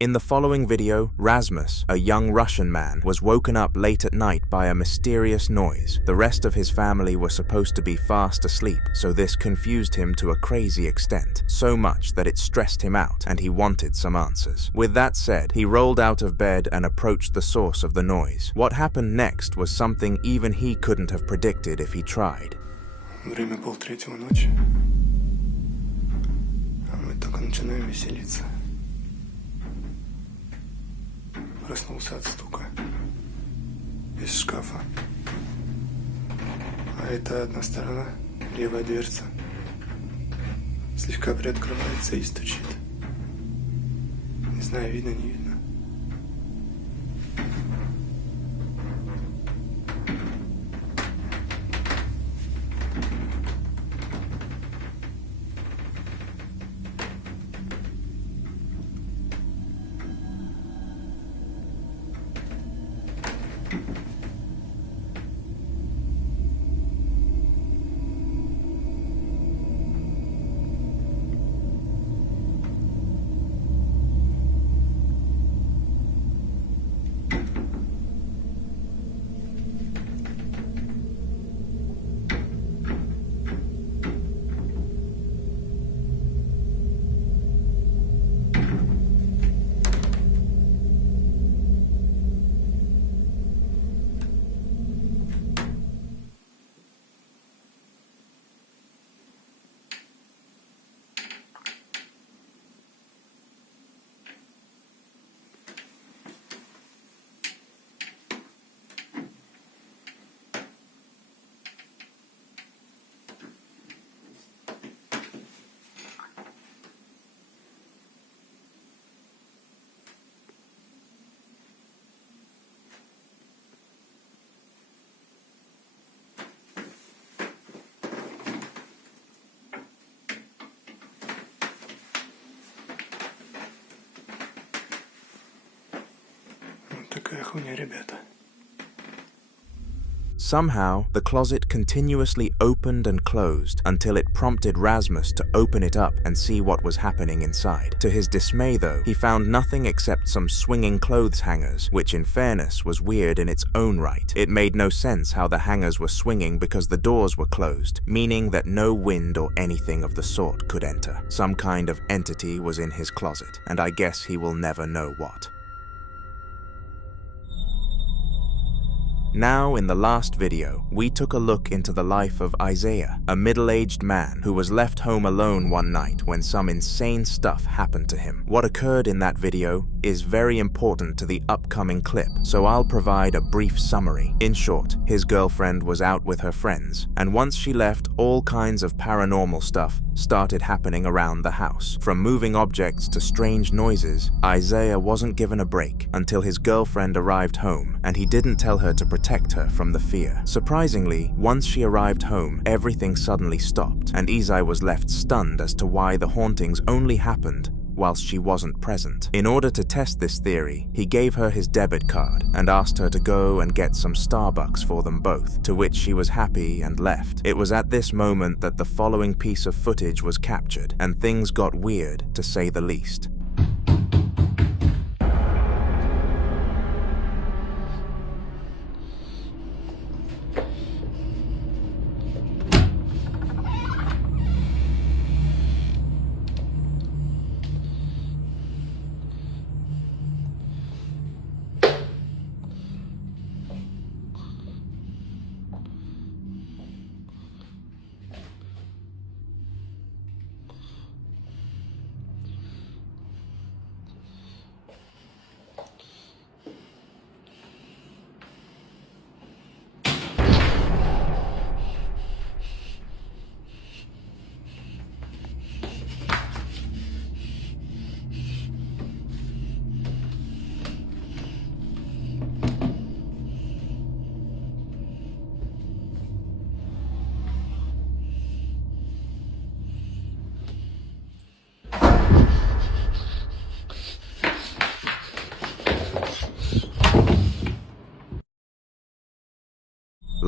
In the following video, Rasmus, a young Russian man, was woken up late at night by a mysterious noise. The rest of his family were supposed to be fast asleep, so this confused him to a crazy extent, so much that it stressed him out and he wanted some answers. With that said, he rolled out of bed and approached the source of the noise. What happened next was something even he couldn't have predicted if he tried. Время 2:30 ночи, а мы только начинаем веселиться. Проснулся от стука из шкафа. А это одна сторона, левая дверца, слегка приоткрывается и стучит. Не знаю, видно, не видно. Такая хуйня, ребята. Somehow, the closet continuously opened and closed until it prompted Rasmus to open it up and see what was happening inside. To his dismay though, he found nothing except some swinging clothes hangers, which in fairness was weird in its own right. It made no sense how the hangers were swinging because the doors were closed, meaning that no wind or anything of the sort could enter. Some kind of entity was in his closet, and I guess he will never know what. Now, in the last video, we took a look into the life of Isaiah, a middle-aged man who was left home alone one night when some insane stuff happened to him. What occurred in that video is very important to the upcoming clip, so I'll provide a brief summary. In short, his girlfriend was out with her friends, and once she left, all kinds of paranormal stuff started happening around the house. From moving objects to strange noises, Isaiah wasn't given a break until his girlfriend arrived home, and he didn't tell her to protect her from the fear. Surprisingly, once she arrived home, everything suddenly stopped, and Isaiah was left stunned as to why the hauntings only happened whilst she wasn't present. In order to test this theory, he gave her his debit card and asked her to go and get some Starbucks for them both, to which she was happy and left. It was at this moment that the following piece of footage was captured, and things got weird, to say the least.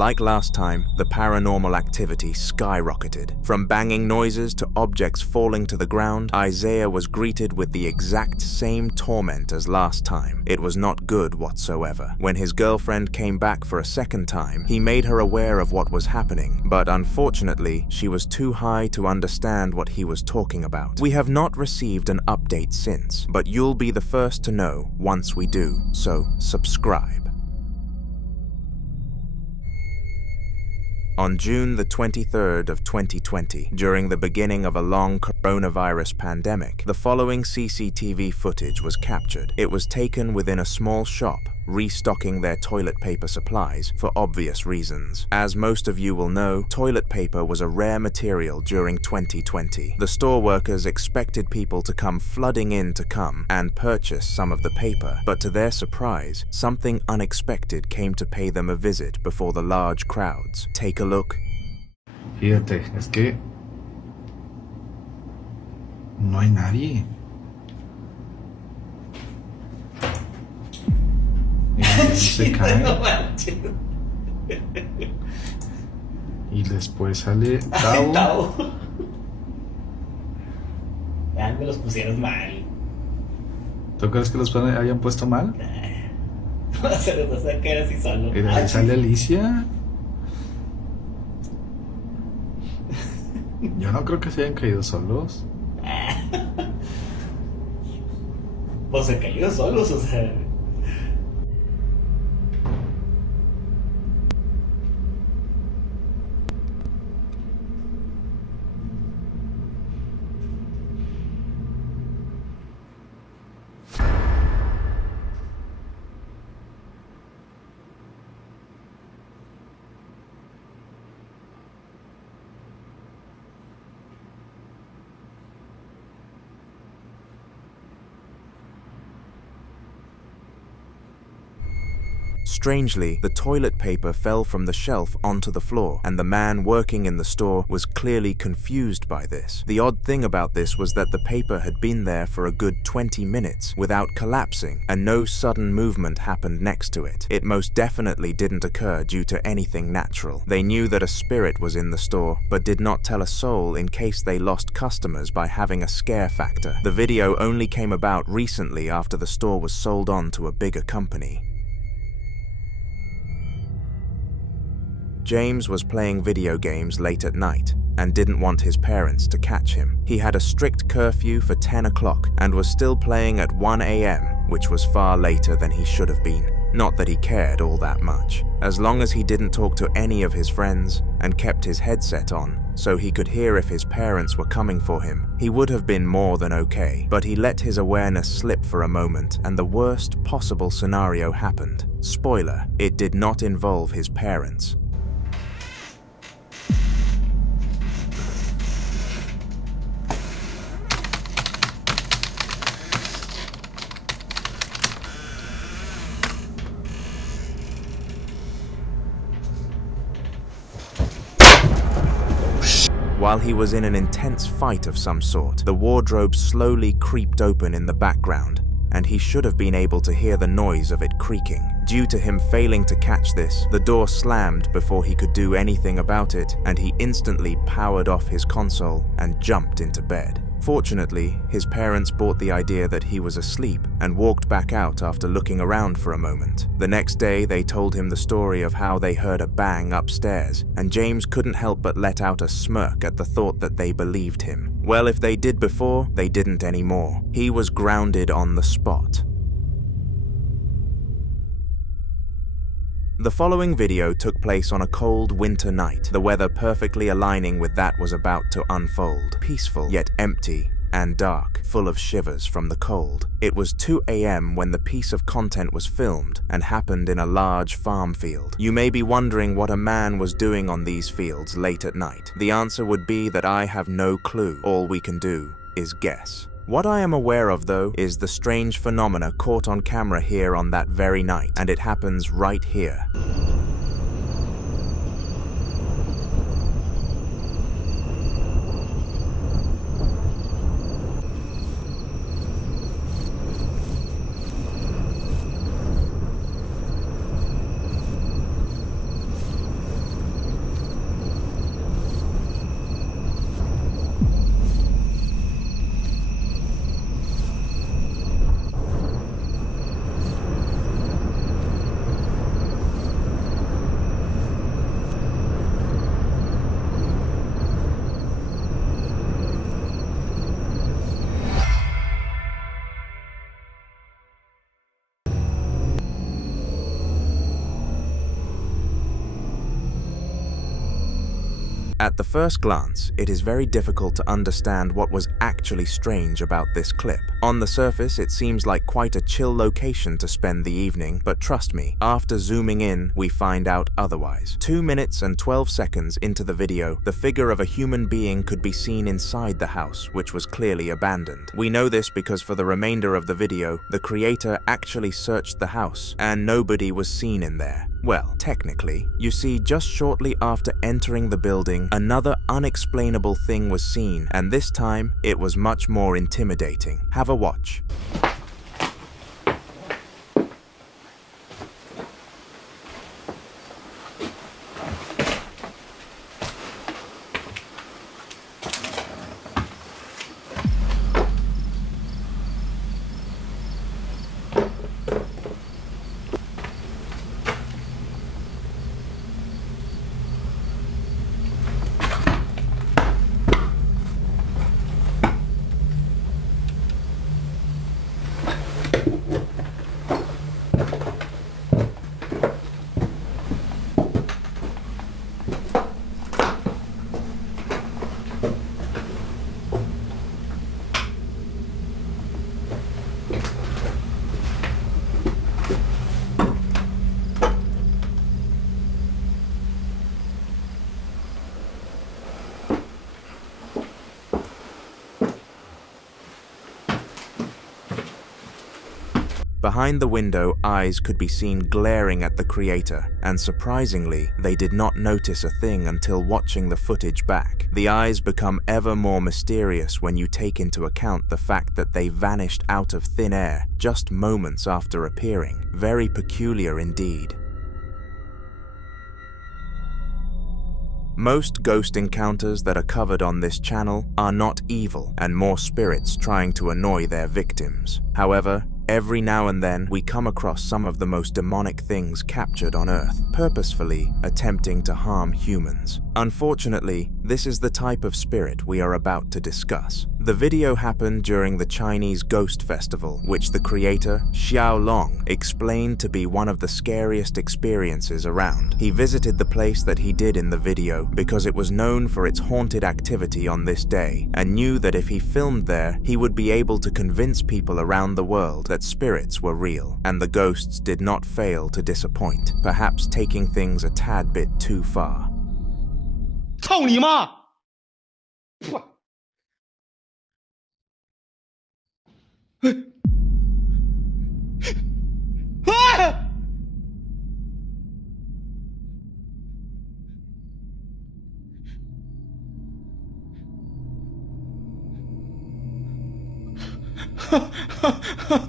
Like last time, the paranormal activity skyrocketed. From banging noises to objects falling to the ground, Isaiah was greeted with the exact same torment as last time. It was not good whatsoever. When his girlfriend came back for a second time, he made her aware of what was happening, but unfortunately, she was too high to understand what he was talking about. We have not received an update since, but you'll be the first to know once we do, so subscribe. On June the 23rd of 2020, during the beginning of a long coronavirus pandemic, the following CCTV footage was captured. It was taken within a small shop, restocking their toilet paper supplies for obvious reasons. As most of you will know, toilet paper was a rare material during 2020. The store workers expected people to come flooding in to come and purchase some of the paper, but to their surprise, something unexpected came to pay them a visit before the large crowds. Take a look. Fíjate, es que no hay nadie. Se cae. No manches. Y después sale Tao. Tao. Ya me los pusieron mal. ¿Tú crees que los hayan puesto mal? Se los vas a caer así solo. Y de ahí sale Alicia. Yo no creo que se hayan caído solos. Pues se cayó solos, o sea. Strangely, the toilet paper fell from the shelf onto the floor, and the man working in the store was clearly confused by this. The odd thing about this was that the paper had been there for a good 20 minutes without collapsing, and no sudden movement happened next to it. It most definitely didn't occur due to anything natural. They knew that a spirit was in the store, but did not tell a soul in case they lost customers by having a scare factor. The video only came about recently after the store was sold on to a bigger company. James was playing video games late at night and didn't want his parents to catch him. He had a strict curfew for 10 o'clock and was still playing at 1 a.m., which was far later than he should have been. Not that he cared all that much. As long as he didn't talk to any of his friends and kept his headset on so he could hear if his parents were coming for him, he would have been more than okay. But he let his awareness slip for a moment and the worst possible scenario happened. Spoiler, it did not involve his parents. While he was in an intense fight of some sort, the wardrobe slowly creaked open in the background, and he should have been able to hear the noise of it creaking. Due to him failing to catch this, the door slammed before he could do anything about it, and he instantly powered off his console and jumped into bed. Fortunately, his parents bought the idea that he was asleep and walked back out after looking around for a moment. The next day, they told him the story of how they heard a bang upstairs, and James couldn't help but let out a smirk at the thought that they believed him. Well, if they did before, they didn't anymore. He was grounded on the spot. The following video took place on a cold winter night, the weather perfectly aligning with that was about to unfold. Peaceful, yet empty and dark, full of shivers from the cold. It was 2 a.m. when the piece of content was filmed and happened in a large farm field. You may be wondering what a man was doing on these fields late at night. The answer would be that I have no clue. All we can do is guess. What I am aware of, though, is the strange phenomena caught on camera here on that very night, and it happens right here. At the first glance, it is very difficult to understand what was actually strange about this clip. On the surface, it seems like quite a chill location to spend the evening, but trust me, after zooming in, we find out otherwise. 2 minutes and 12 seconds into the video, the figure of a human being could be seen inside the house, which was clearly abandoned. We know this because for the remainder of the video, the creator actually searched the house, and nobody was seen in there. Well, technically, you see, just shortly after entering the building, another unexplainable thing was seen, and this time, it was much more intimidating. Have a watch. Behind the window, eyes could be seen glaring at the creator, and surprisingly, they did not notice a thing until watching the footage back. The eyes become ever more mysterious when you take into account the fact that they vanished out of thin air just moments after appearing. Very peculiar indeed. Most ghost encounters that are covered on this channel are not evil and more spirits trying to annoy their victims. However, every now and then we come across some of the most demonic things captured on Earth, purposefully attempting to harm humans. Unfortunately, this is the type of spirit we are about to discuss. The video happened during the Chinese Ghost Festival, which the creator, Xiao Long, explained to be one of the scariest experiences around. He visited the place that he did in the video because it was known for its haunted activity on this day, and knew that if he filmed there, he would be able to convince people around the world that spirits were real, and the ghosts did not fail to disappoint, perhaps taking things a tad bit too far. 操你妈！噗！啊！哈哈哈！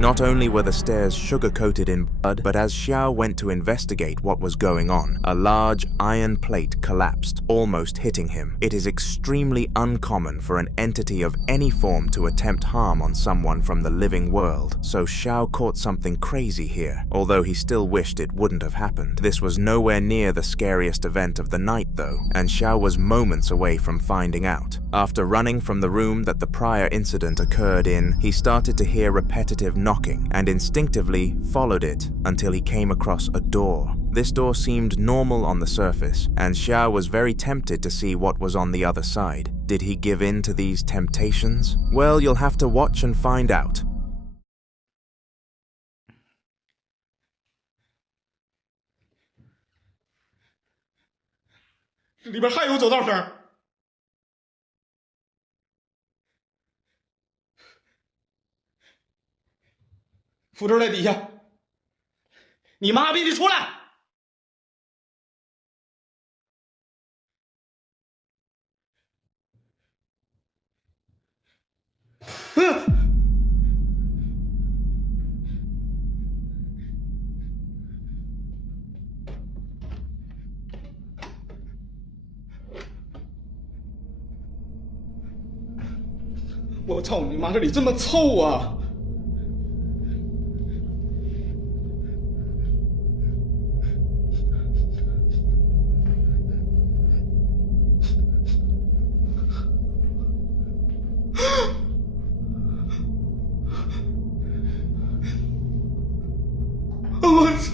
Not only were the stairs sugar-coated in blood, but as Xiao went to investigate what was going on, a large iron plate collapsed, almost hitting him. It is extremely uncommon for an entity of any form to attempt harm on someone from the living world, so Xiao caught something crazy here, although he still wished it wouldn't have happened. This was nowhere near the scariest event of the night though, and Xiao was moments away from finding out. After running from the room that the prior incident occurred in, he started to hear repetitive knocking and instinctively followed it until he came across a door. This door seemed normal on the surface, and Xiao was very tempted to see what was on the other side. Did he give in to these temptations? Well, you'll have to watch and find out. 里边还有走道声。符咒在底下，你妈逼的出来！我操你妈，这里这么臭啊！我操！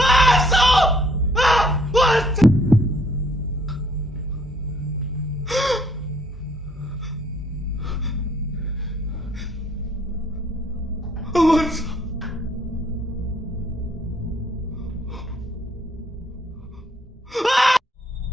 啊！手！啊！我操！我操！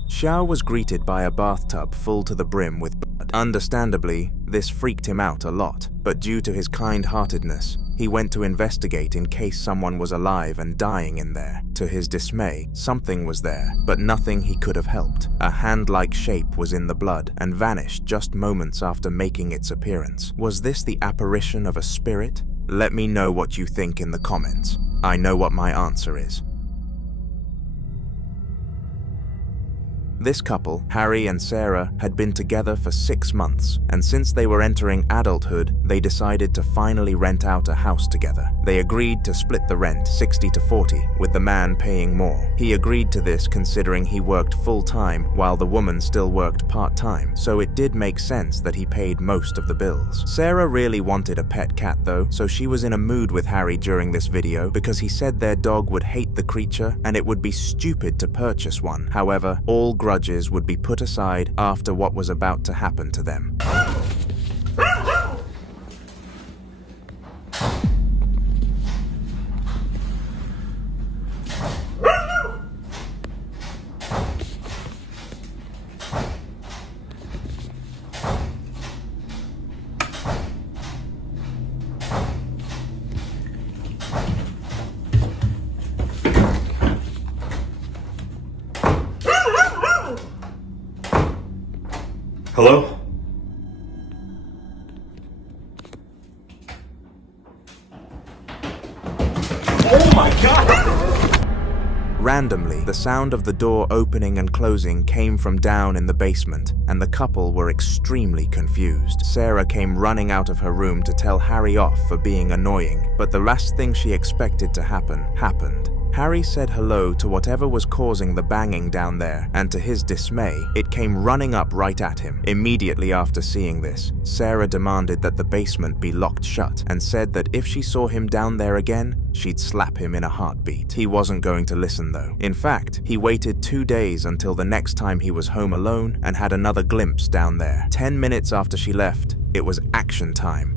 Xiao was greeted by a bathtub full to the brim with blood. Understandably, this freaked him out a lot, but due to his kind-heartedness, he went to investigate in case someone was alive and dying in there. To his dismay, something was there, but nothing he could have helped. A hand-like shape was in the blood and vanished just moments after making its appearance. Was this the apparition of a spirit? Let me know what you think in the comments. I know what my answer is. This couple, Harry and Sarah, had been together for 6 months, and since they were entering adulthood, they decided to finally rent out a house together. They agreed to split the rent 60-40, with the man paying more. He agreed to this considering he worked full-time while the woman still worked part-time, so it did make sense that he paid most of the bills. Sarah really wanted a pet cat though, so she was in a mood with Harry during this video because he said their dog would hate the creature and it would be stupid to purchase one. However, all grudges would be put aside after what was about to happen to them. Hello? Oh my god! Randomly, the sound of the door opening and closing came from down in the basement, and the couple were extremely confused. Sarah came running out of her room to tell Harry off for being annoying, but the last thing she expected to happen, happened. Harry said hello to whatever was causing the banging down there, and to his dismay, it came running up right at him. Immediately after seeing this, Sarah demanded that the basement be locked shut, and said that if she saw him down there again, she'd slap him in a heartbeat. He wasn't going to listen though. In fact, he waited 2 days until the next time he was home alone and had another glimpse down there. 10 minutes after she left, it was action time.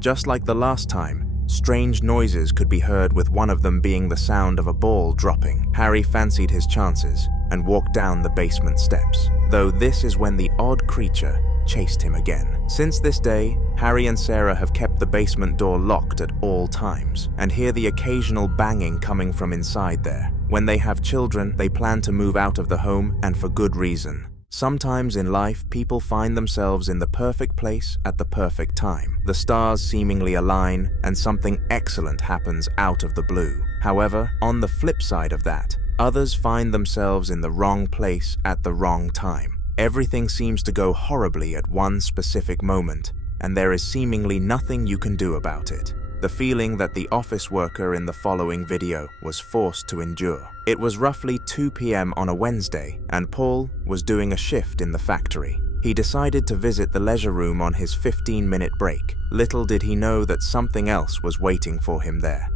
Just like the last time, strange noises could be heard, with one of them being the sound of a ball dropping. Harry fancied his chances and walked down the basement steps, though this is when the odd creature chased him again. Since this day, Harry and Sarah have kept the basement door locked at all times and hear the occasional banging coming from inside there. When they have children, they plan to move out of the home, and for good reason. Sometimes in life, people find themselves in the perfect place at the perfect time. The stars seemingly align, and something excellent happens out of the blue. However, on the flip side of that, others find themselves in the wrong place at the wrong time. Everything seems to go horribly at one specific moment, and there is seemingly nothing you can do about it. The feeling that the office worker in the following video was forced to endure. It was roughly 2 p.m. on a Wednesday, and Paul was doing a shift in the factory. He decided to visit the leisure room on his 15-minute break. Little did he know that something else was waiting for him there.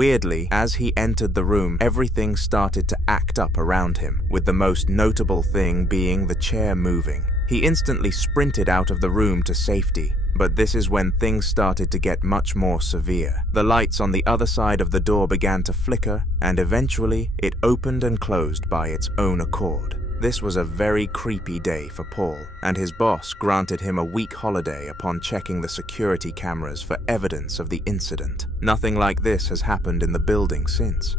Weirdly, as he entered the room, everything started to act up around him, with the most notable thing being the chair moving. He instantly sprinted out of the room to safety, but this is when things started to get much more severe. The lights on the other side of the door began to flicker, and eventually it opened and closed by its own accord. This was a very creepy day for Paul, and his boss granted him a week holiday upon checking the security cameras for evidence of the incident. Nothing like this has happened in the building since.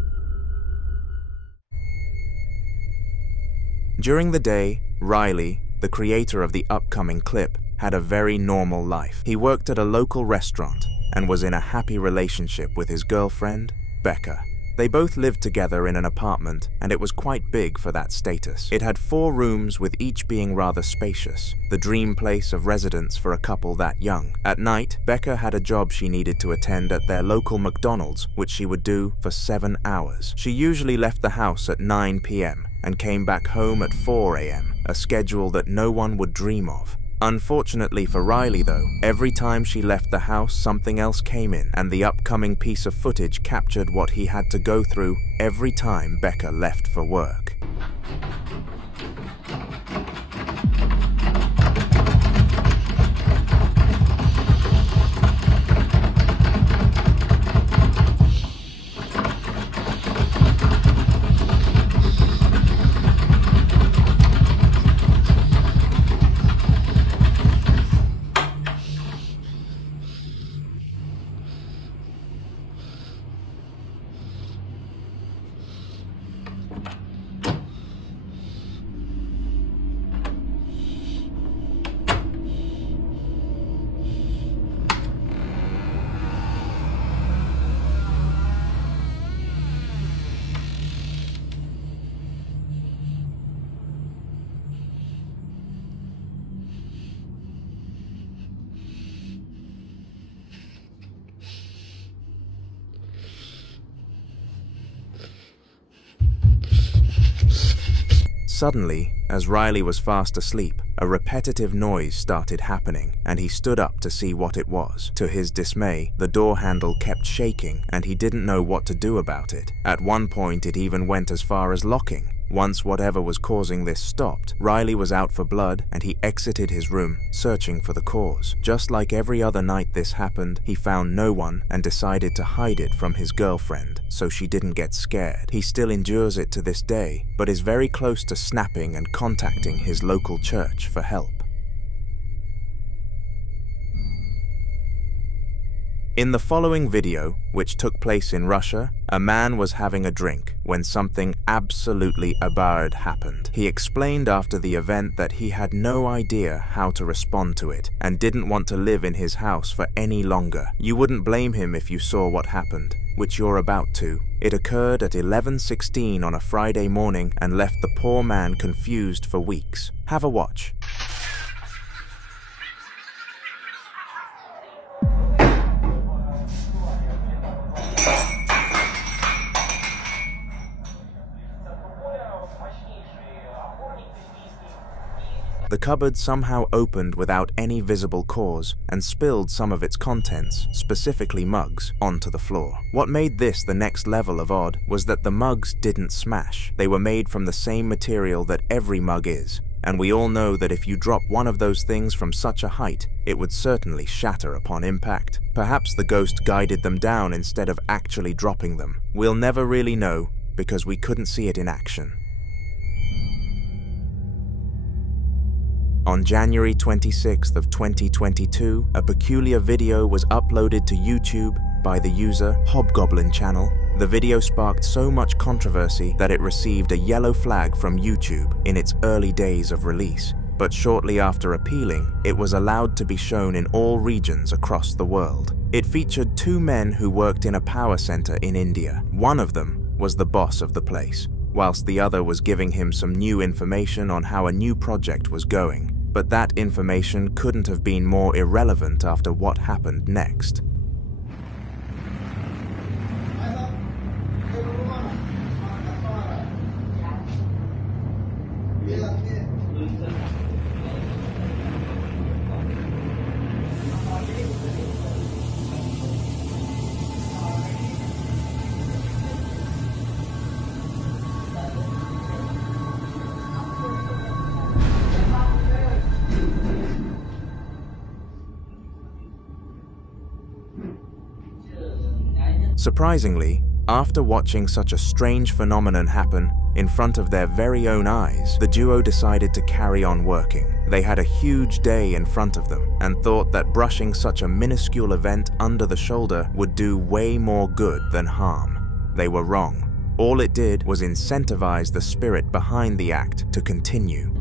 During the day, Riley, the creator of the upcoming clip, had a very normal life. He worked at a local restaurant and was in a happy relationship with his girlfriend, Becca. They both lived together in an apartment, and it was quite big for that status. It had 4 rooms, with each being rather spacious, the dream place of residence for a couple that young. At night, Becca had a job she needed to attend at their local McDonald's, which she would do for 7 hours. She usually left the house at 9 p.m. and came back home at 4 a.m., a schedule that no one would dream of. Unfortunately for Riley though, every time she left the house something else came in, and the upcoming piece of footage captured what he had to go through every time Becca left for work. Suddenly, as Riley was fast asleep, a repetitive noise started happening, and he stood up to see what it was. To his dismay, the door handle kept shaking, and he didn't know what to do about it. At one point, it even went as far as locking. Once whatever was causing this stopped, Riley was out for blood, and he exited his room, searching for the cause. Just like every other night this happened, he found no one and decided to hide it from his girlfriend, so she didn't get scared. He still endures it to this day, but is very close to snapping and contacting his local church for help. In the following video, which took place in Russia, a man was having a drink when something absolutely absurd happened. He explained after the event that he had no idea how to respond to it and didn't want to live in his house for any longer. You wouldn't blame him if you saw what happened, which you're about to. It occurred at 11:16 on a Friday morning and left the poor man confused for weeks. Have a watch. The cupboard somehow opened without any visible cause and spilled some of its contents, specifically mugs, onto the floor. What made this the next level of odd was that the mugs didn't smash. They were made from the same material that every mug is, and we all know that if you drop one of those things from such a height, it would certainly shatter upon impact. Perhaps the ghost guided them down instead of actually dropping them. We'll never really know because we couldn't see it in action. On January 26th of 2022, a peculiar video was uploaded to YouTube by the user Hobgoblin Channel. The video sparked so much controversy that it received a yellow flag from YouTube in its early days of release. But shortly after appealing, it was allowed to be shown in all regions across the world. It featured 2 men who worked in a power center in India. One of them was the boss of the place, whilst the other was giving him some new information on how a new project was going. But that information couldn't have been more irrelevant after what happened next. Surprisingly, after watching such a strange phenomenon happen in front of their very own eyes, the duo decided to carry on working. They had a huge day in front of them and thought that brushing such a minuscule event under the shoulder would do way more good than harm. They were wrong. All it did was incentivize the spirit behind the act to continue.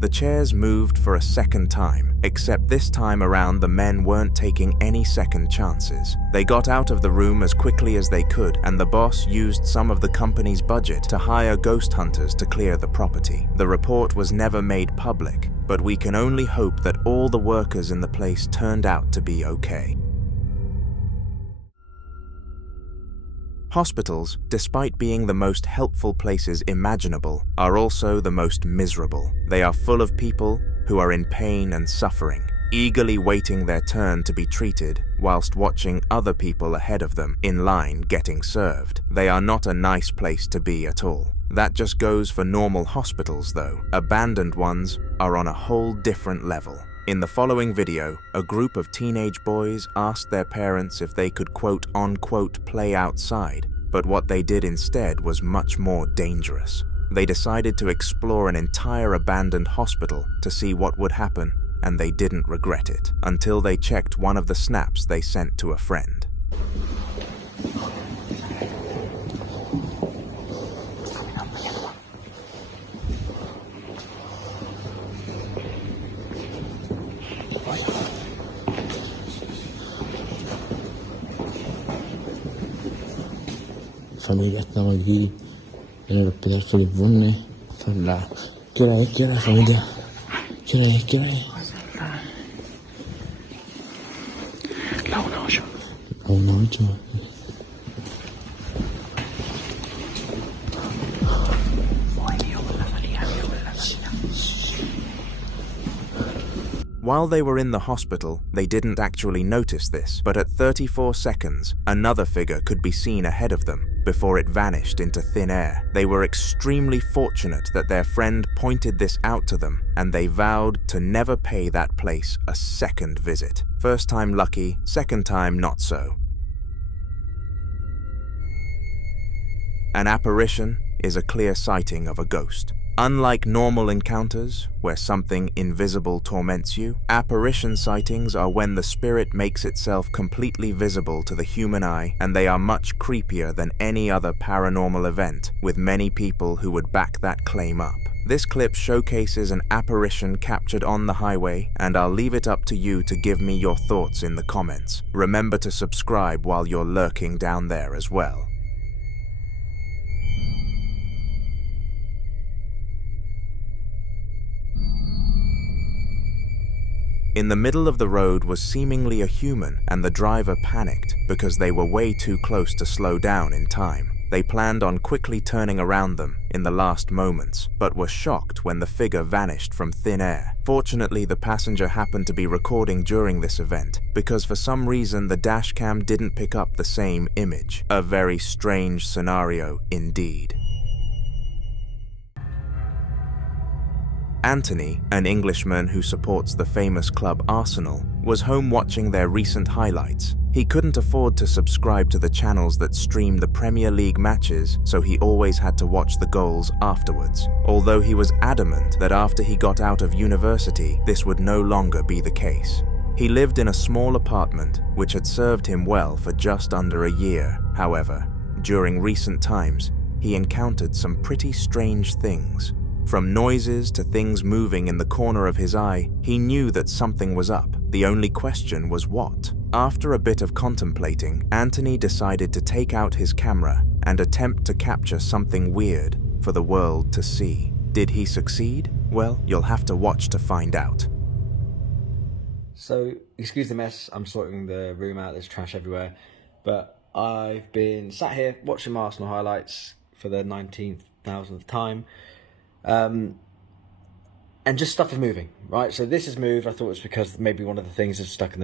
The chairs moved for a second time, except this time around the men weren't taking any second chances. They got out of the room as quickly as they could, and the boss used some of the company's budget to hire ghost hunters to clear the property. The report was never made public, but we can only hope that all the workers in the place turned out to be okay. Hospitals, despite being the most helpful places imaginable, are also the most miserable. They are full of people who are in pain and suffering, eagerly waiting their turn to be treated, whilst watching other people ahead of them in line getting served. They are not a nice place to be at all. That just goes for normal hospitals though. Abandoned ones are on a whole different level. In the following video, a group of teenage boys asked their parents if they could quote-unquote play outside, but what they did instead was much more dangerous. They decided to explore an entire abandoned hospital to see what would happen, and they didn't regret it, until they checked one of the snaps they sent to a friend. Familia, estamos aquí en el hospital Felipe Burne. Son las... ¿Qué hora es, familia? ¿Qué hora es? La 1:08. La 1:08. While they were in the hospital, they didn't actually notice this, but at 34 seconds, another figure could be seen ahead of them before it vanished into thin air. They were extremely fortunate that their friend pointed this out to them, and they vowed to never pay that place a second visit. First time lucky, second time not so. An apparition is a clear sighting of a ghost. Unlike normal encounters, where something invisible torments you, apparition sightings are when the spirit makes itself completely visible to the human eye, and they are much creepier than any other paranormal event, with many people who would back that claim up. This clip showcases an apparition captured on the highway, and I'll leave it up to you to give me your thoughts in the comments. Remember to subscribe while you're lurking down there as well. In the middle of the road was seemingly a human, and the driver panicked because they were way too close to slow down in time. They planned on quickly turning around them in the last moments, but were shocked when the figure vanished from thin air. Fortunately, the passenger happened to be recording during this event, because for some reason the dashcam didn't pick up the same image. A very strange scenario indeed. Anthony, an Englishman who supports the famous club Arsenal, was home watching their recent highlights. He couldn't afford to subscribe to the channels that stream the Premier League matches, so he always had to watch the goals afterwards. Although he was adamant that after he got out of university, this would no longer be the case. He lived in a small apartment, which had served him well for just under a year. However, during recent times, he encountered some pretty strange things. From noises to things moving in the corner of his eye, he knew that something was up. The only question was what. After a bit of contemplating, Anthony decided to take out his camera and attempt to capture something weird for the world to see. Did he succeed? Well, you'll have to watch to find out. So, excuse the mess, I'm sorting the room out, there's trash everywhere, but I've been sat here watching my Arsenal highlights for the 19,000th time. And just stuff is moving, right? So this has moved. I thought it was because maybe one of the things is stuck in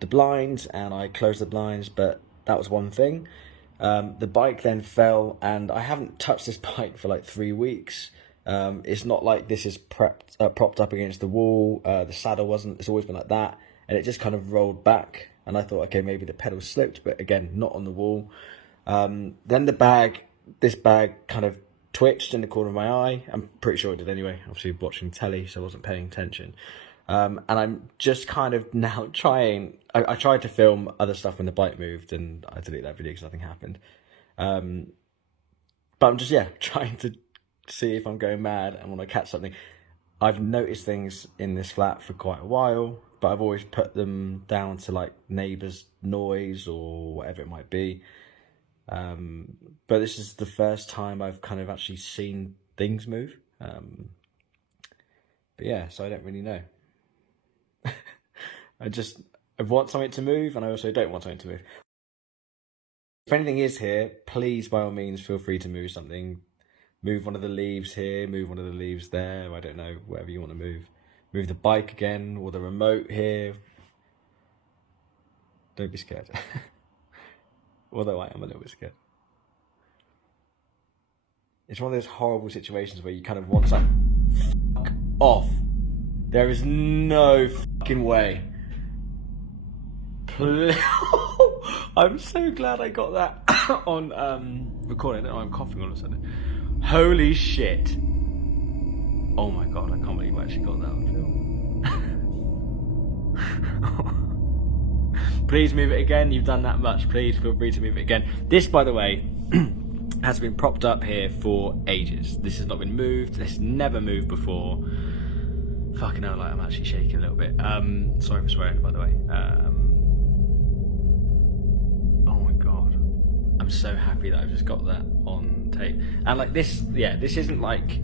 the blinds, and I closed the blinds, but that was one thing. The bike then fell, and I haven't touched this bike for like 3 weeks. It's not like this is propped up against the wall. The saddle wasn't. It's always been like that, and it just kind of rolled back. And I thought, okay, maybe the pedal slipped, but again, not on the wall. Then this bag kind of twitched in the corner of my eye. I'm pretty sure it did anyway. Obviously watching telly, so I wasn't paying attention. And I'm just kind of now trying. I tried to film other stuff when the bike moved, and I deleted that video because nothing happened. But I'm just trying to see if I'm going mad and want to catch something. I've noticed things in this flat for quite a while, but I've always put them down to like neighbours' noise or whatever it might be. But this is the first time I've kind of actually seen things move. But yeah, so I don't really know. I want something to move, and I also don't want something to move. If anything is here, please, by all means, feel free to move something. Move one of the leaves here, move one of the leaves there, I don't know, whatever you want to move. Move the bike again, or the remote here. Don't be scared. Although I am a little bit scared. It's one of those horrible situations where you kind of want to fuck off. There is no fucking way. I'm so glad I got that on recording. I don't know, I'm coughing all of a sudden. Holy shit. Oh my god, I can't believe I actually got that on film. Please move it again. You've done that much. Please feel free to move it again. This, by the way, has been propped up here for ages. This has not been moved. This never moved before. Fucking hell, like I'm actually shaking a little bit. Sorry for swearing, by the way. Oh my god. I'm so happy that I've just got that on tape. And like this, this isn't like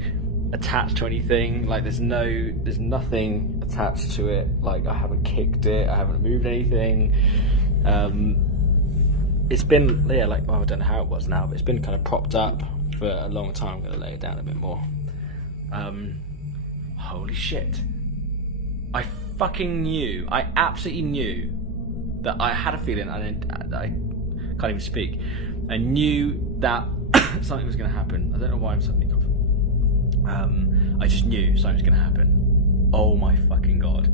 attached to anything. Like there's nothing attached to it. Like I haven't kicked it, I haven't moved anything. It's been I don't know how it was now, but it's been kind of propped up for a long time. I'm gonna lay it down a bit more. Holy shit. I fucking knew, I absolutely knew that I had a feeling, and I can't even speak. I knew that something was going to happen. I don't know why I'm suddenly coughing. I just knew something was going to happen. Oh my fucking god.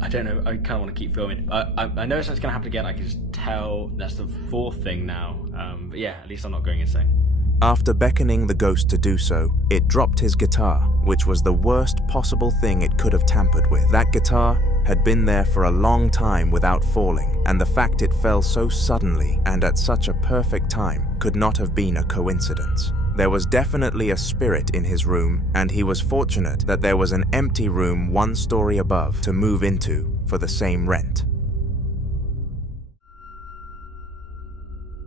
I don't know, I kind of want to keep filming. I know something's going to happen again. I can just tell. That's the fourth thing now. But yeah, at least I'm not going insane. After beckoning the ghost to do so, it dropped his guitar, which was the worst possible thing it could have tampered with. That guitar had been there for a long time without falling, and the fact it fell so suddenly and at such a perfect time could not have been a coincidence. There was definitely a spirit in his room, and he was fortunate that there was an empty room 1 story above to move into for the same rent.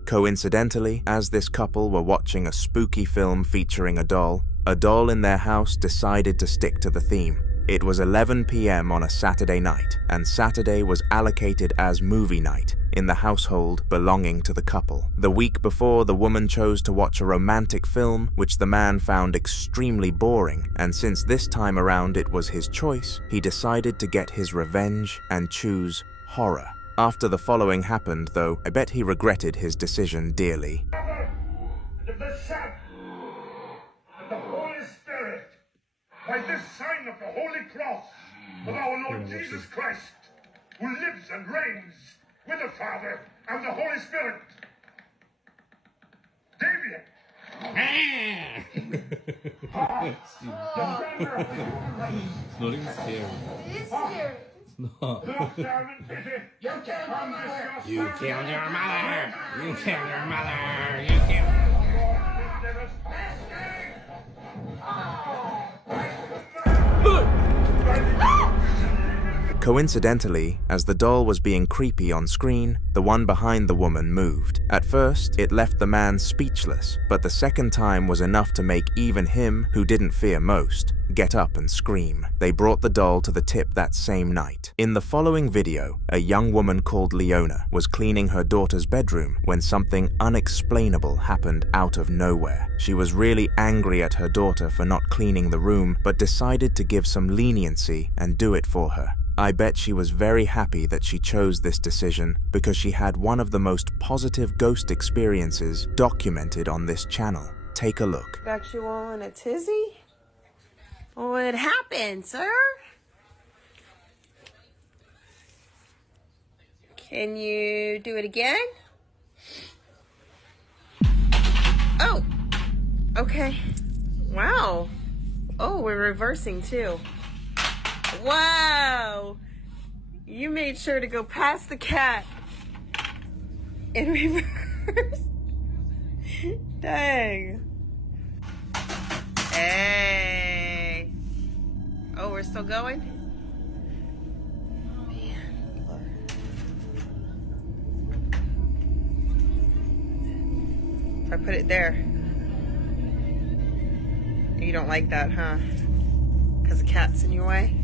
Coincidentally, as this couple were watching a spooky film featuring a doll in their house decided to stick to the theme. It was 11 p.m. on a Saturday night, and Saturday was allocated as movie night in the household belonging to the couple. The week before, the woman chose to watch a romantic film, which the man found extremely boring, and since this time around it was his choice, he decided to get his revenge and choose horror. After the following happened, though, I bet he regretted his decision dearly. And of the Son, and the Holy Spirit, by this sign of the Holy Cross of our Lord Jesus Christ, who lives and reigns with the Father and the Holy Spirit. Damien! It's not even scary. It is scary. It's not. You killed my mother! You killed your mother! You killed your mother! You killed... Coincidentally, as the doll was being creepy on screen, the one behind the woman moved. At first, it left the man speechless, but the second time was enough to make even him, who didn't fear most, get up and scream. They brought the doll to the tip that same night. In the following video, a young woman called Leona was cleaning her daughter's bedroom when something unexplainable happened out of nowhere. She was really angry at her daughter for not cleaning the room, but decided to give some leniency and do it for her. I bet she was very happy that she chose this decision because she had one of the most positive ghost experiences documented on this channel. Take a look. Got you all in a tizzy? What happened, sir? Can you do it again? Oh, okay. Wow. Oh, we're reversing too. Wow. You made sure to go past the cat in reverse. Dang. Hey. Oh, we're still going? If I put it there. You don't like that, huh? Because the cat's in your way?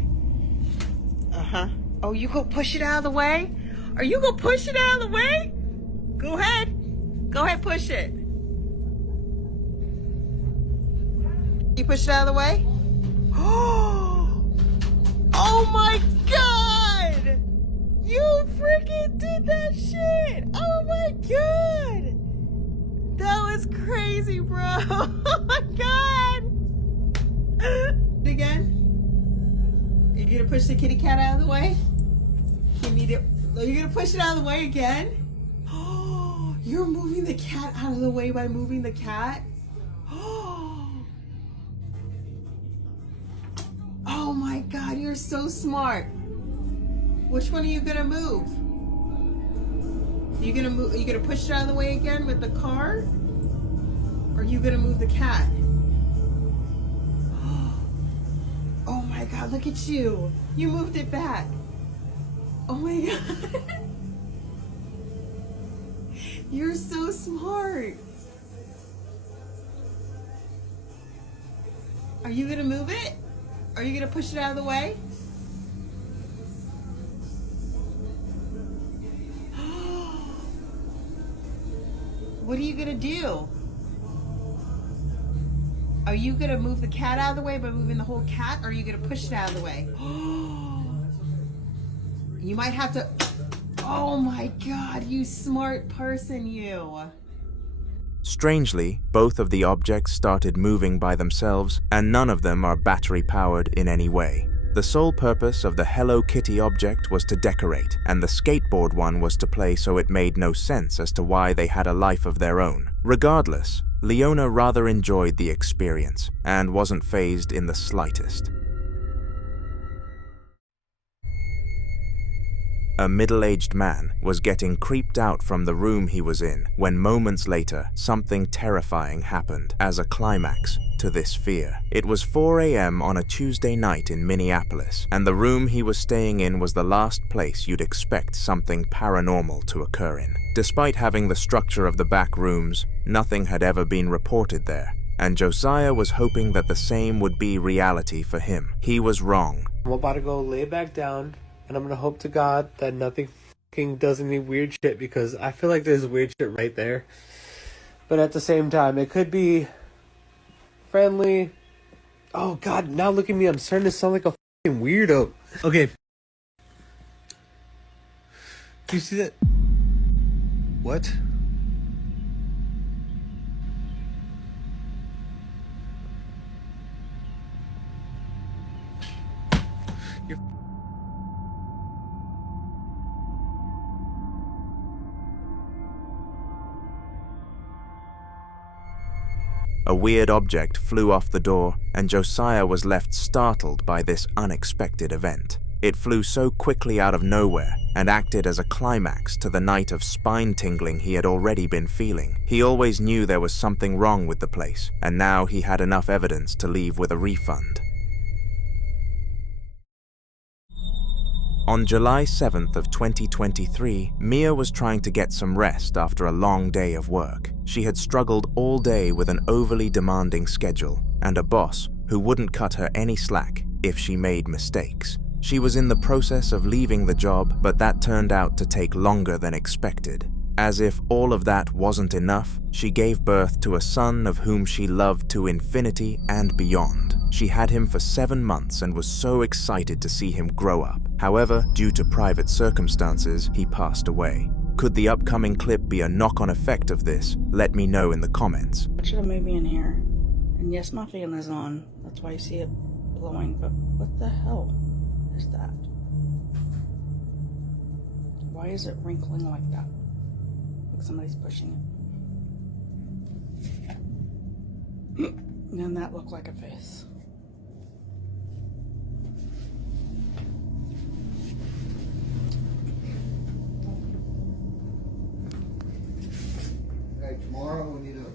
Uh-huh. Oh, you go push it out of the way? Are you gonna push it out of the way? Go ahead. Go ahead, push it. You push it out of the way? Oh my God! You freaking did that shit! Oh my God! That was crazy, bro! Oh my God! Again? Are you gonna push the kitty cat out of the way? Are you gonna push it out of the way again? Oh, you're moving the cat out of the way by moving the cat? Oh my God, you're so smart. Which one are you gonna move? Are you gonna push it out of the way again with the car? Or are you gonna move the cat? Oh my God, look at you. You moved it back. Oh my God. You're so smart. Are you gonna move it? Are you gonna push it out of the way? What are you gonna do? Are you gonna move the cat out of the way by moving the whole cat, or are you gonna push it out of the way? You might have to. Oh my God, you smart person, you. Strangely, both of the objects started moving by themselves, and none of them are battery-powered in any way. The sole purpose of the Hello Kitty object was to decorate, and the skateboard one was to play, so it made no sense as to why they had a life of their own. Regardless, Leona rather enjoyed the experience, and wasn't fazed in the slightest. A middle-aged man was getting creeped out from the room he was in when moments later something terrifying happened as a climax to this fear. It was 4 a.m. on a Tuesday night in Minneapolis, and the room he was staying in was the last place you'd expect something paranormal to occur in. Despite having the structure of the back rooms, nothing had ever been reported there, and Josiah was hoping that the same would be reality for him. He was wrong. I'm about to go lay back down, and I'm gonna hope to God that nothing fucking does any weird shit, because I feel like there's weird shit right there. But at the same time, it could be friendly. Oh God, now look at me. I'm starting to sound like a fucking weirdo. Okay. Do you see that? What? A weird object flew off the door, and Josiah was left startled by this unexpected event. It flew so quickly out of nowhere and acted as a climax to the night of spine-tingling he had already been feeling. He always knew there was something wrong with the place, and now he had enough evidence to leave with a refund. On July 7th of 2023, Mia was trying to get some rest after a long day of work. She had struggled all day with an overly demanding schedule and a boss who wouldn't cut her any slack if she made mistakes. She was in the process of leaving the job, but that turned out to take longer than expected. As if all of that wasn't enough, she gave birth to a son of whom she loved to infinity and beyond. She had him for 7 months and was so excited to see him grow up. However, due to private circumstances, he passed away. Could the upcoming clip be a knock-on effect of this? Let me know in the comments. Watching a movie in here, and yes, my fan is on. That's why you see it blowing, but what the hell is that? Why is it wrinkling like that? Like somebody's pushing it. And that looked like a face. Hey, tomorrow we need to...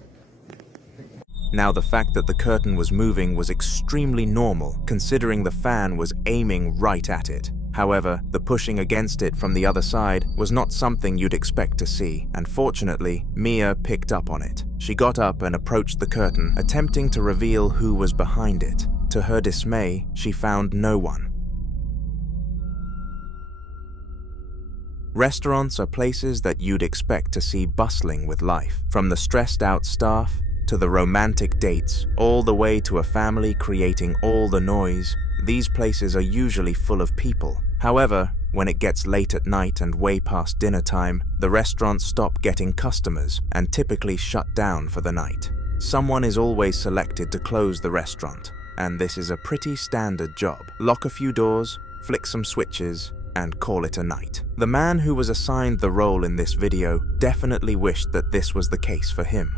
Now, the fact that the curtain was moving was extremely normal, considering the fan was aiming right at it. However, the pushing against it from the other side was not something you'd expect to see, and fortunately, Mia picked up on it. She got up and approached the curtain, attempting to reveal who was behind it. To her dismay, she found no one. Restaurants are places that you'd expect to see bustling with life, from the stressed-out staff to the romantic dates, all the way to a family creating all the noise. These places are usually full of people. However, when it gets late at night and way past dinner time, the restaurants stop getting customers and typically shut down for the night. Someone is always selected to close the restaurant, and this is a pretty standard job. Lock a few doors, flick some switches, and call it a night. The man who was assigned the role in this video definitely wished that this was the case for him.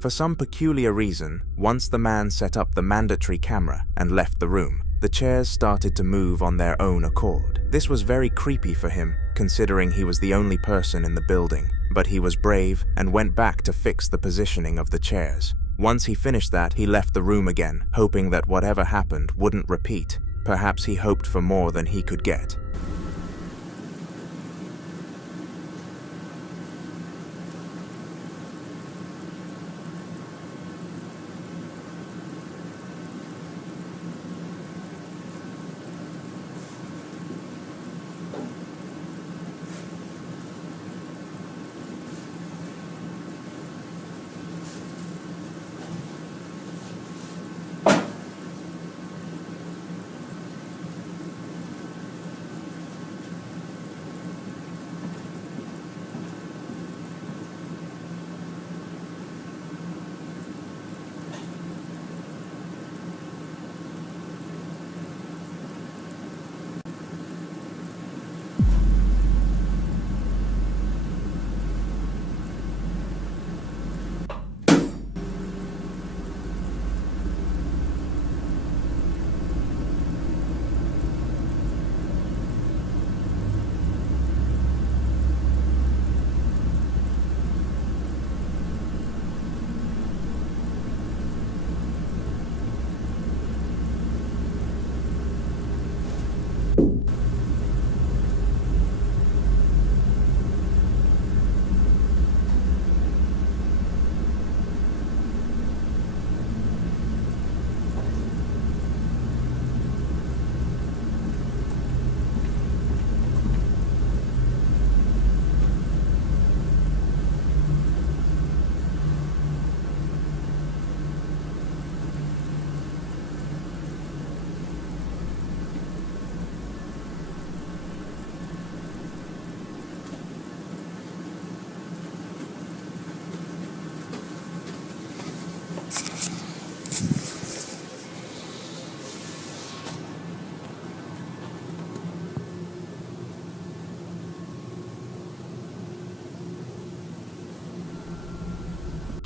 For some peculiar reason, once the man set up the mandatory camera and left the room, the chairs started to move on their own accord. This was very creepy for him, considering he was the only person in the building, but he was brave and went back to fix the positioning of the chairs. Once he finished that, he left the room again, hoping that whatever happened wouldn't repeat. Perhaps he hoped for more than he could get.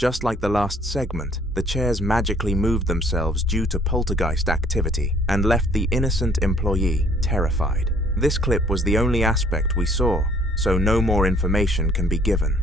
Just like the last segment, the chairs magically moved themselves due to poltergeist activity and left the innocent employee terrified. This clip was the only aspect we saw, so no more information can be given.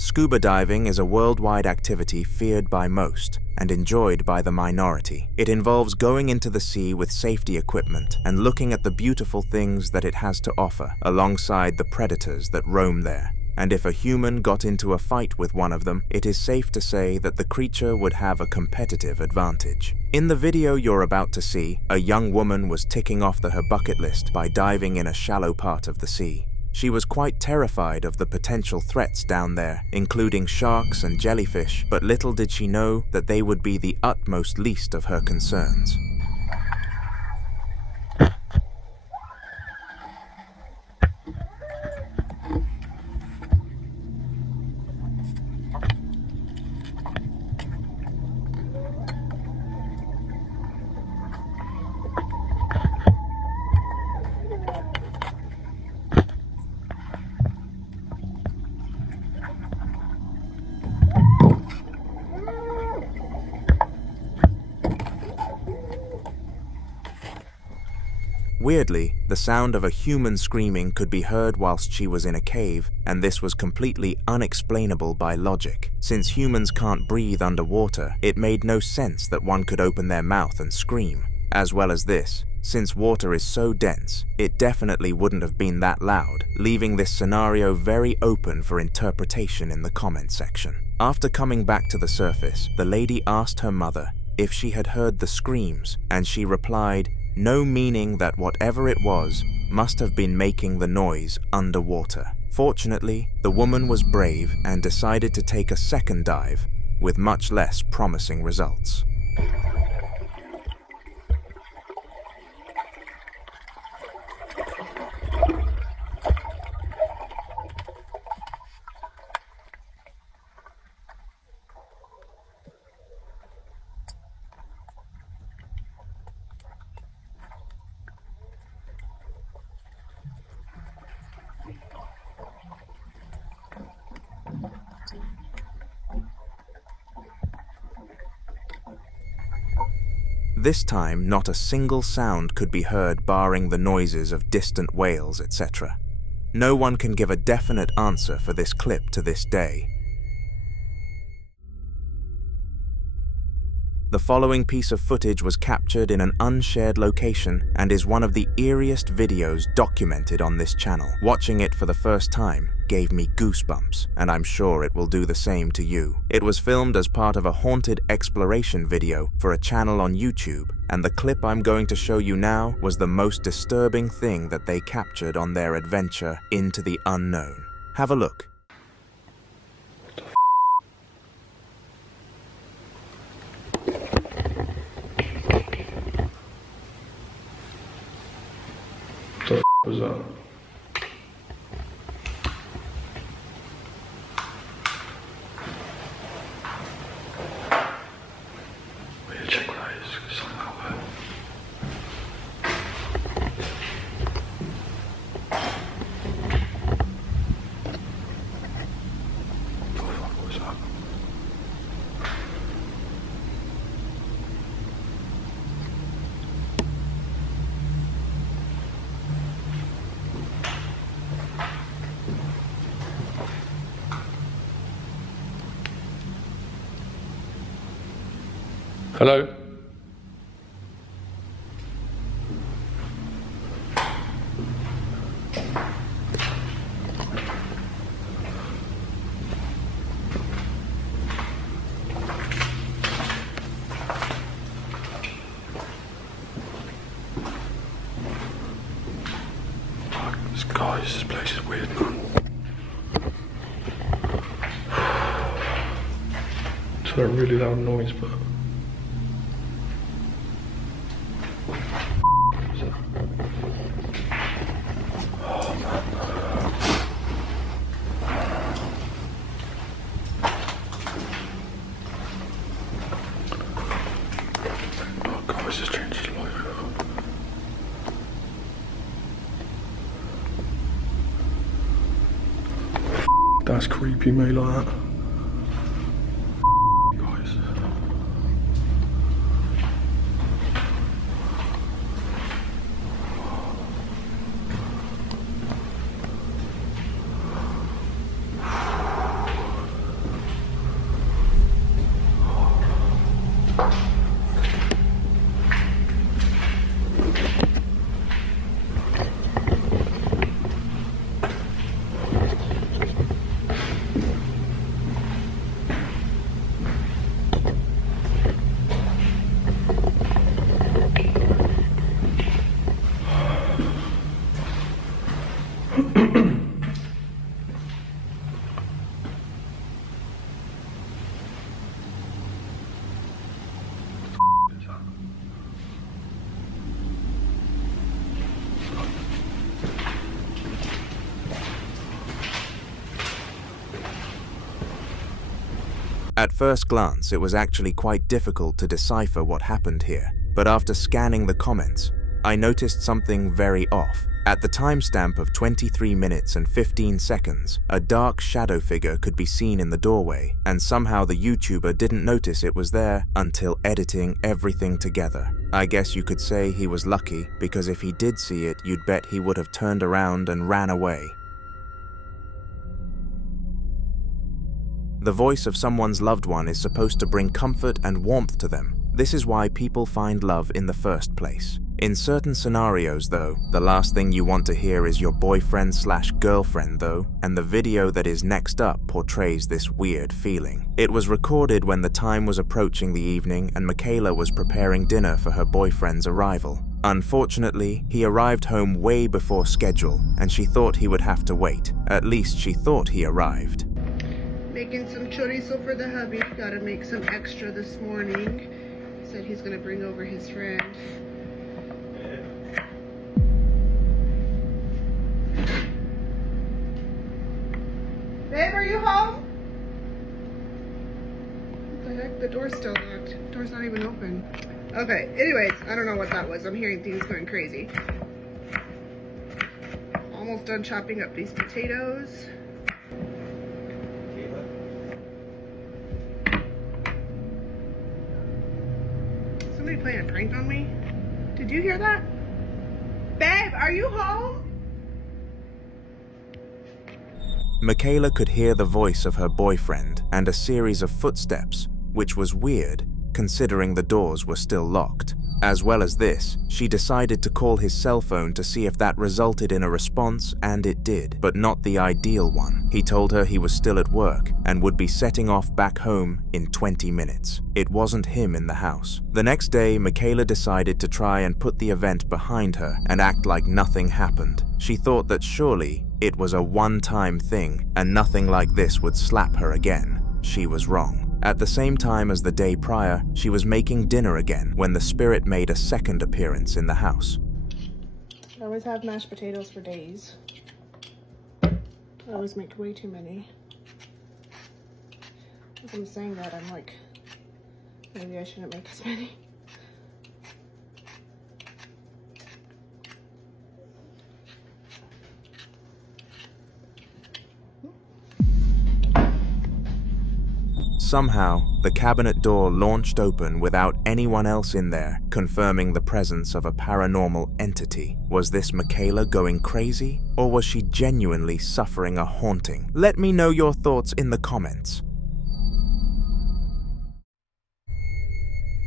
Scuba diving is a worldwide activity feared by most and enjoyed by the minority. It involves going into the sea with safety equipment and looking at the beautiful things that it has to offer alongside the predators that roam there. And if a human got into a fight with one of them, it is safe to say that the creature would have a competitive advantage. In the video you're about to see, a young woman was ticking off her bucket list by diving in a shallow part of the sea. She was quite terrified of the potential threats down there, including sharks and jellyfish, but little did she know that they would be the utmost least of her concerns. Weirdly, the sound of a human screaming could be heard whilst she was in a cave, and this was completely unexplainable by logic. Since humans can't breathe underwater, it made no sense that one could open their mouth and scream. As well as this, since water is so dense, it definitely wouldn't have been that loud, leaving this scenario very open for interpretation in the comment section. After coming back to the surface, the lady asked her mother if she had heard the screams, and she replied, "No," meaning that whatever it was must have been making the noise underwater. Fortunately, the woman was brave and decided to take a second dive, with much less promising results. This time, not a single sound could be heard barring the noises of distant whales, etc. No one can give a definite answer for this clip to this day. The following piece of footage was captured in an unshared location and is one of the eeriest videos documented on this channel. Watching it for the first time gave me goosebumps, and I'm sure it will do the same to you. It was filmed as part of a haunted exploration video for a channel on YouTube, and the clip I'm going to show you now was the most disturbing thing that they captured on their adventure into the unknown. Have a look. What the was that? We need to check what that is, because something out there. What the fuck was that? Hello? Fuck, this place is weird, man. It's a really loud noise, but... That's creepy, mate, like that. Guys. At first glance, it was actually quite difficult to decipher what happened here, but after scanning the comments, I noticed something very off. At the timestamp of 23 minutes and 15 seconds, a dark shadow figure could be seen in the doorway, and somehow the YouTuber didn't notice it was there until editing everything together. I guess you could say he was lucky, because if he did see it, you'd bet he would have turned around and ran away. The voice of someone's loved one is supposed to bring comfort and warmth to them. This is why people find love in the first place. In certain scenarios, though, the last thing you want to hear is your boyfriend/girlfriend, though, and the video that is next up portrays this weird feeling. It was recorded when the time was approaching the evening and Michaela was preparing dinner for her boyfriend's arrival. Unfortunately, he arrived home way before schedule, and she thought he would have to wait. At least she thought he arrived. Making some chorizo for the hubby. Gotta make some extra this morning. Said he's gonna bring over his friend. Babe, are you home? What the heck? The door's still locked. The door's not even open. Okay, anyways, I don't know what that was. I'm hearing things going crazy. Almost done chopping up these potatoes. Somebody playing a prank on me? Did you hear that? Babe, are you home? Michaela could hear the voice of her boyfriend and a series of footsteps, which was weird, considering the doors were still locked. As well as this, she decided to call his cell phone to see if that resulted in a response, and it did, but not the ideal one. He told her he was still at work and would be setting off back home in 20 minutes. It wasn't him in the house. The next day, Michaela decided to try and put the event behind her and act like nothing happened. She thought that surely it was a one-time thing and nothing like this would slap her again. She was wrong. At the same time as the day prior, she was making dinner again when the spirit made a second appearance in the house. I always have mashed potatoes for days. I always make way too many. As I'm saying that, I'm like, maybe I shouldn't make as many. Somehow, the cabinet door launched open without anyone else in there, confirming the presence of a paranormal entity. Was this Michaela going crazy, or was she genuinely suffering a haunting? Let me know your thoughts in the comments.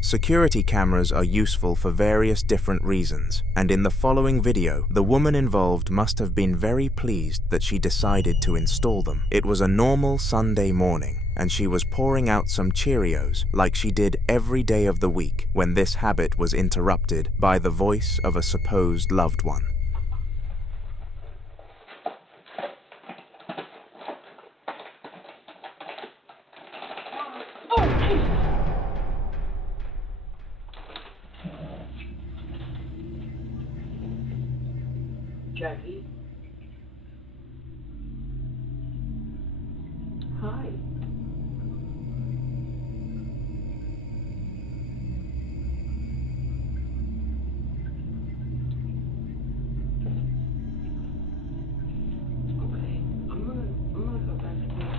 Security cameras are useful for various different reasons, and in the following video, the woman involved must have been very pleased that she decided to install them. It was a normal Sunday morning, and she was pouring out some Cheerios like she did every day of the week when this habit was interrupted by the voice of a supposed loved one. Jackie? Hi. Okay, I'm gonna go back to bed.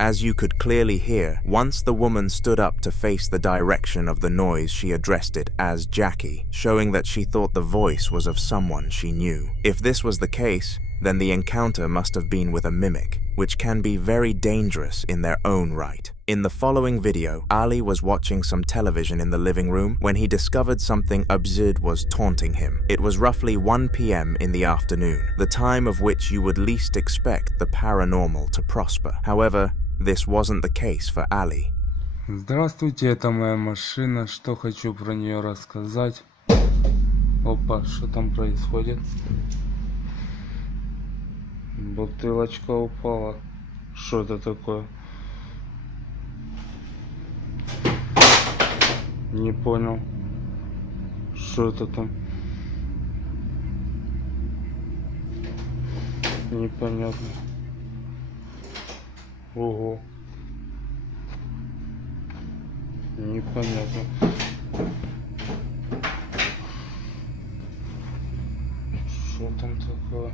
As you could clearly hear, once the woman stood up to face the direction of the noise, she addressed it as Jackie, showing that she thought the voice was of someone she knew. If this was the case, then the encounter must have been with a mimic, which can be very dangerous in their own right. In the following video, Ali was watching some television in the living room when he discovered something absurd was taunting him. It was roughly 1 p.m. in the afternoon, the time of which you would least expect the paranormal to prosper. However, this wasn't the case for Ali. Здравствуйте, это моя машина. Что хочу про нее рассказать? Опа, что там происходит? Бутылочка упала. Что это такое? Не понял. Что это там? Непонятно. Ого. Непонятно. Что там такое?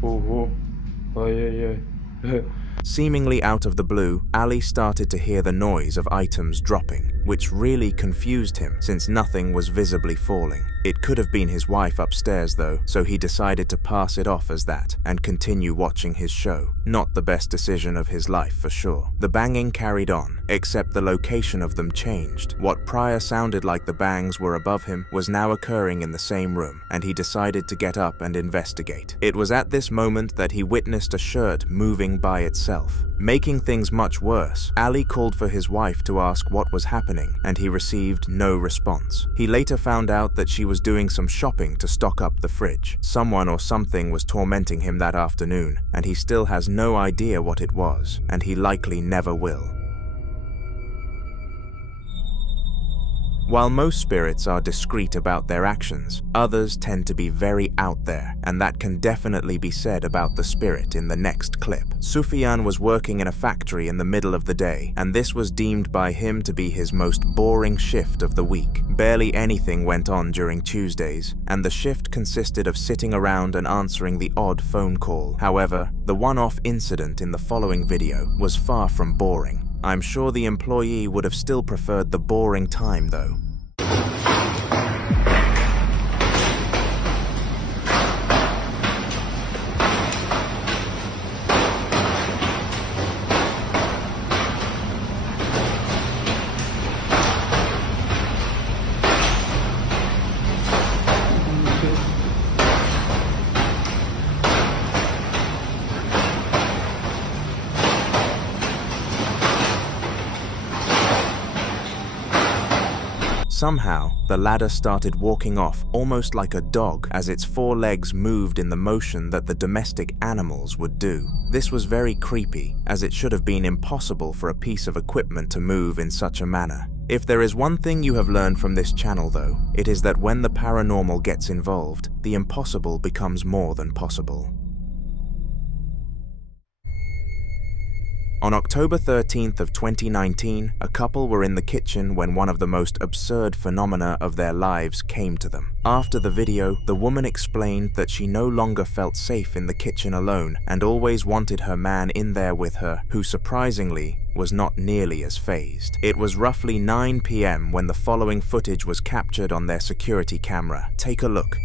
Ого. Ай-яй-яй. Seemingly out of the blue, Ali started to hear the noise of items dropping, which really confused him since nothing was visibly falling. It could have been his wife upstairs though, so he decided to pass it off as that and continue watching his show. Not the best decision of his life for sure. The banging carried on, except the location of them changed. What prior sounded like the bangs were above him was now occurring in the same room, and he decided to get up and investigate. It was at this moment that he witnessed a shirt moving by itself. Making things much worse, Ali called for his wife to ask what was happening, and he received no response. He later found out that she was doing some shopping to stock up the fridge. Someone or something was tormenting him that afternoon, and he still has no idea what it was, and he likely never will. While most spirits are discreet about their actions, others tend to be very out there, and that can definitely be said about the spirit in the next clip. Sufyan was working in a factory in the middle of the day, and this was deemed by him to be his most boring shift of the week. Barely anything went on during Tuesdays, and the shift consisted of sitting around and answering the odd phone call. However, the one-off incident in the following video was far from boring. I'm sure the employee would have still preferred the boring time though. Somehow, the ladder started walking off almost like a dog as its 4 legs moved in the motion that the domestic animals would do. This was very creepy, as it should have been impossible for a piece of equipment to move in such a manner. If there is one thing you have learned from this channel though, it is that when the paranormal gets involved, the impossible becomes more than possible. On October 13th of 2019, a couple were in the kitchen when one of the most absurd phenomena of their lives came to them. After the video, the woman explained that she no longer felt safe in the kitchen alone and always wanted her man in there with her, who surprisingly was not nearly as fazed. It was roughly 9 p.m. when the following footage was captured on their security camera. Take a look.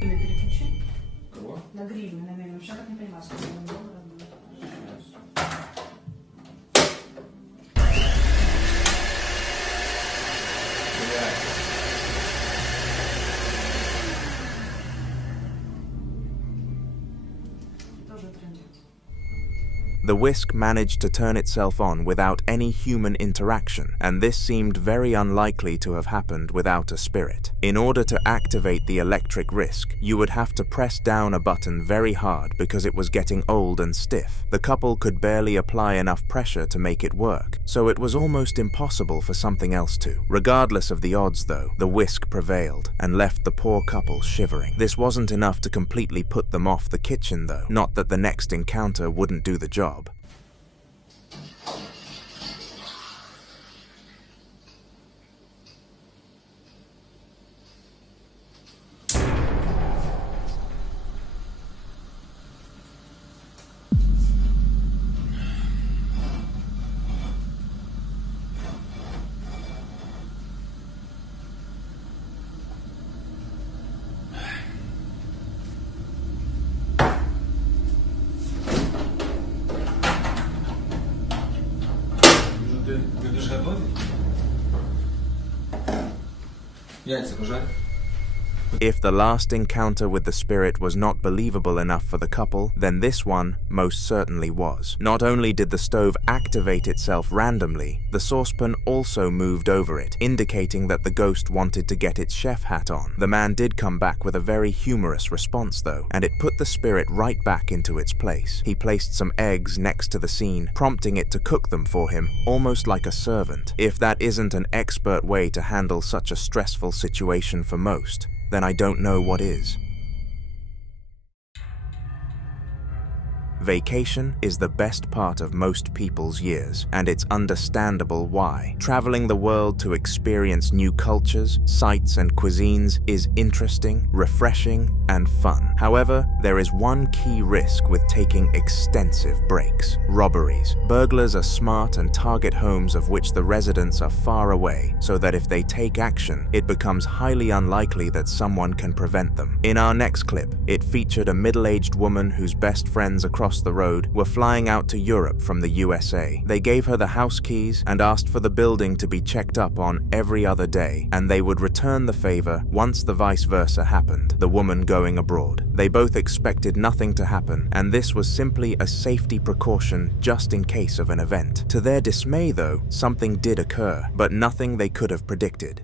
The whisk managed to turn itself on without any human interaction, and this seemed very unlikely to have happened without a spirit. In order to activate the electric whisk, you would have to press down a button very hard because it was getting old and stiff. The couple could barely apply enough pressure to make it work, so it was almost impossible for something else to. Regardless of the odds though, the whisk prevailed and left the poor couple shivering. This wasn't enough to completely put them off the kitchen though, not that the next encounter wouldn't do the job. If the last encounter with the spirit was not believable enough for the couple, then this one most certainly was. Not only did the stove activate itself randomly, the saucepan also moved over it, indicating that the ghost wanted to get its chef hat on. The man did come back with a very humorous response though, and it put the spirit right back into its place. He placed some eggs next to the scene, prompting it to cook them for him, almost like a servant. If that isn't an expert way to handle such a stressful situation for most, then I don't know what is. Vacation is the best part of most people's years, and it's understandable why. Traveling the world to experience new cultures, sights, and cuisines is interesting, refreshing, and fun. However, there is one key risk with taking extensive breaks: robberies. Burglars are smart and target homes of which the residents are far away, so that if they take action, it becomes highly unlikely that someone can prevent them. In our next clip, it featured a middle-aged woman whose best friends across the road were flying out to Europe from the USA. They gave her the house keys and asked for the building to be checked up on every other day, and they would return the favor once the vice versa happened, the woman going abroad. They both expected nothing to happen, and this was simply a safety precaution just in case of an event. To their dismay though, something did occur, but nothing they could have predicted.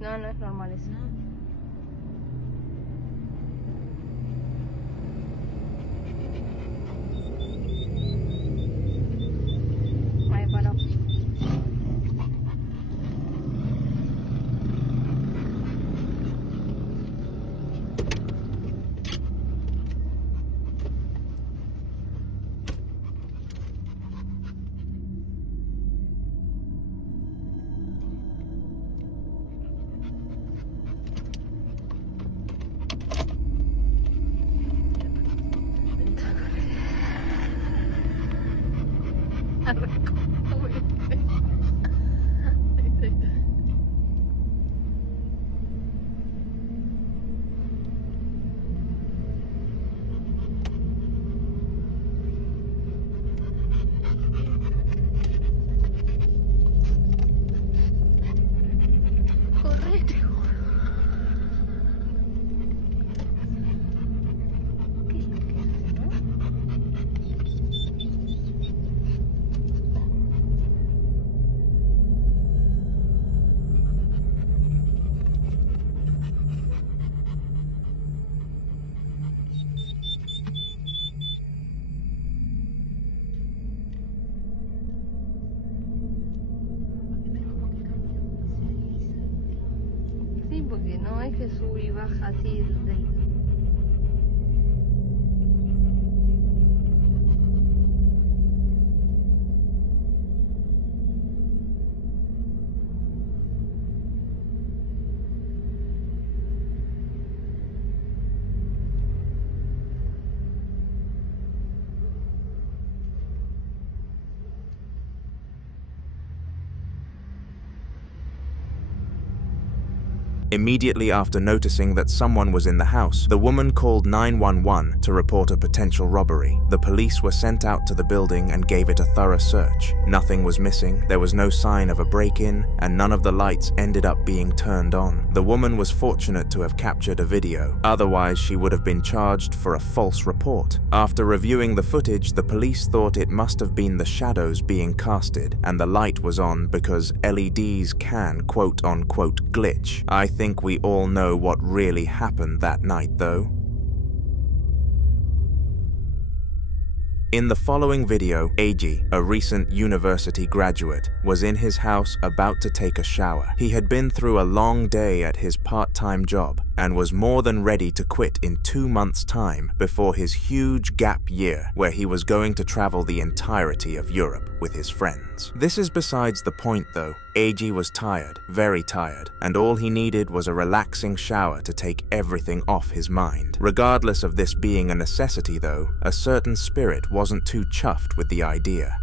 No, no es normal eso. Ahí paró. Sí, porque no es que sube y baja así del... Immediately after noticing that someone was in the house, the woman called 911 to report a potential robbery. The police were sent out to the building and gave it a thorough search. Nothing was missing, there was no sign of a break-in, and none of the lights ended up being turned on. The woman was fortunate to have captured a video, otherwise she would have been charged for a false report. After reviewing the footage, the police thought it must have been the shadows being casted, and the light was on because LEDs can quote-unquote glitch. I think we all know what really happened that night though. In the following video, AG, a recent university graduate, was in his house about to take a shower. He had been through a long day at his part-time job and was more than ready to quit in 2 months' time before his huge gap year where he was going to travel the entirety of Europe with his friends. This is besides the point though. AG was tired, very tired, and all he needed was a relaxing shower to take everything off his mind. Regardless of this being a necessity though, a certain spirit wasn't too chuffed with the idea.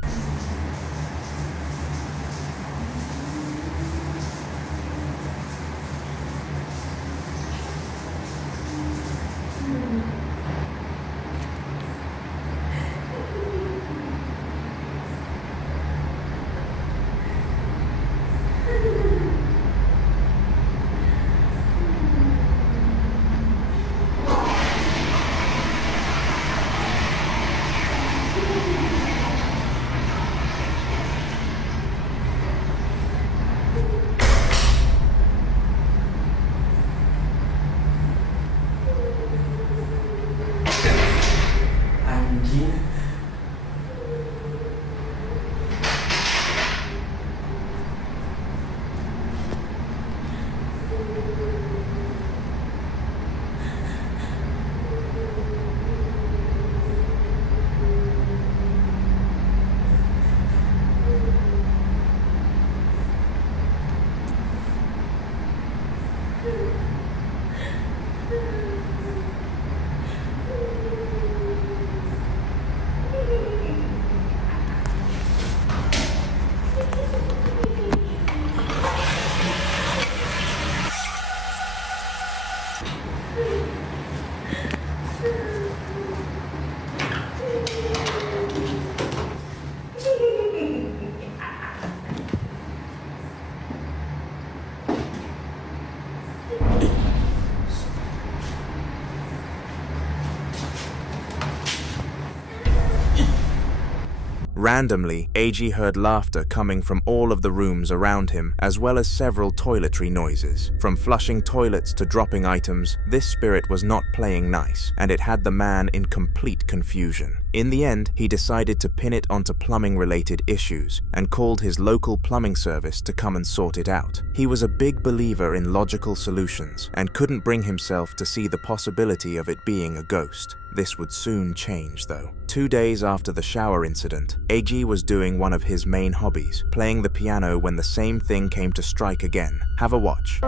Randomly, AG heard laughter coming from all of the rooms around him, as well as several toiletry noises. From flushing toilets to dropping items, this spirit was not playing nice, and it had the man in complete confusion. In the end, he decided to pin it onto plumbing-related issues and called his local plumbing service to come and sort it out. He was a big believer in logical solutions and couldn't bring himself to see the possibility of it being a ghost. This would soon change, though. 2 days after the shower incident, AG was doing one of his main hobbies, playing the piano, when the same thing came to strike again. Have a watch.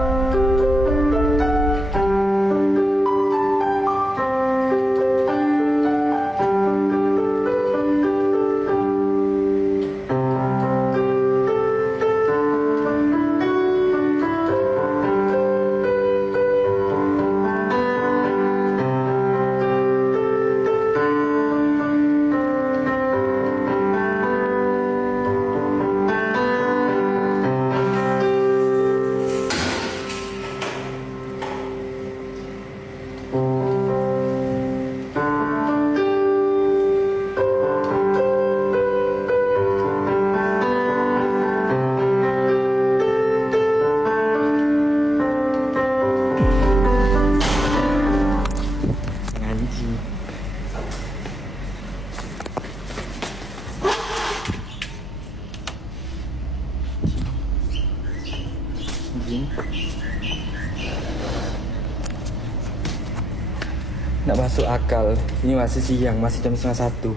Nggak masuk akal. Ini masih siang, masih jam 1:30.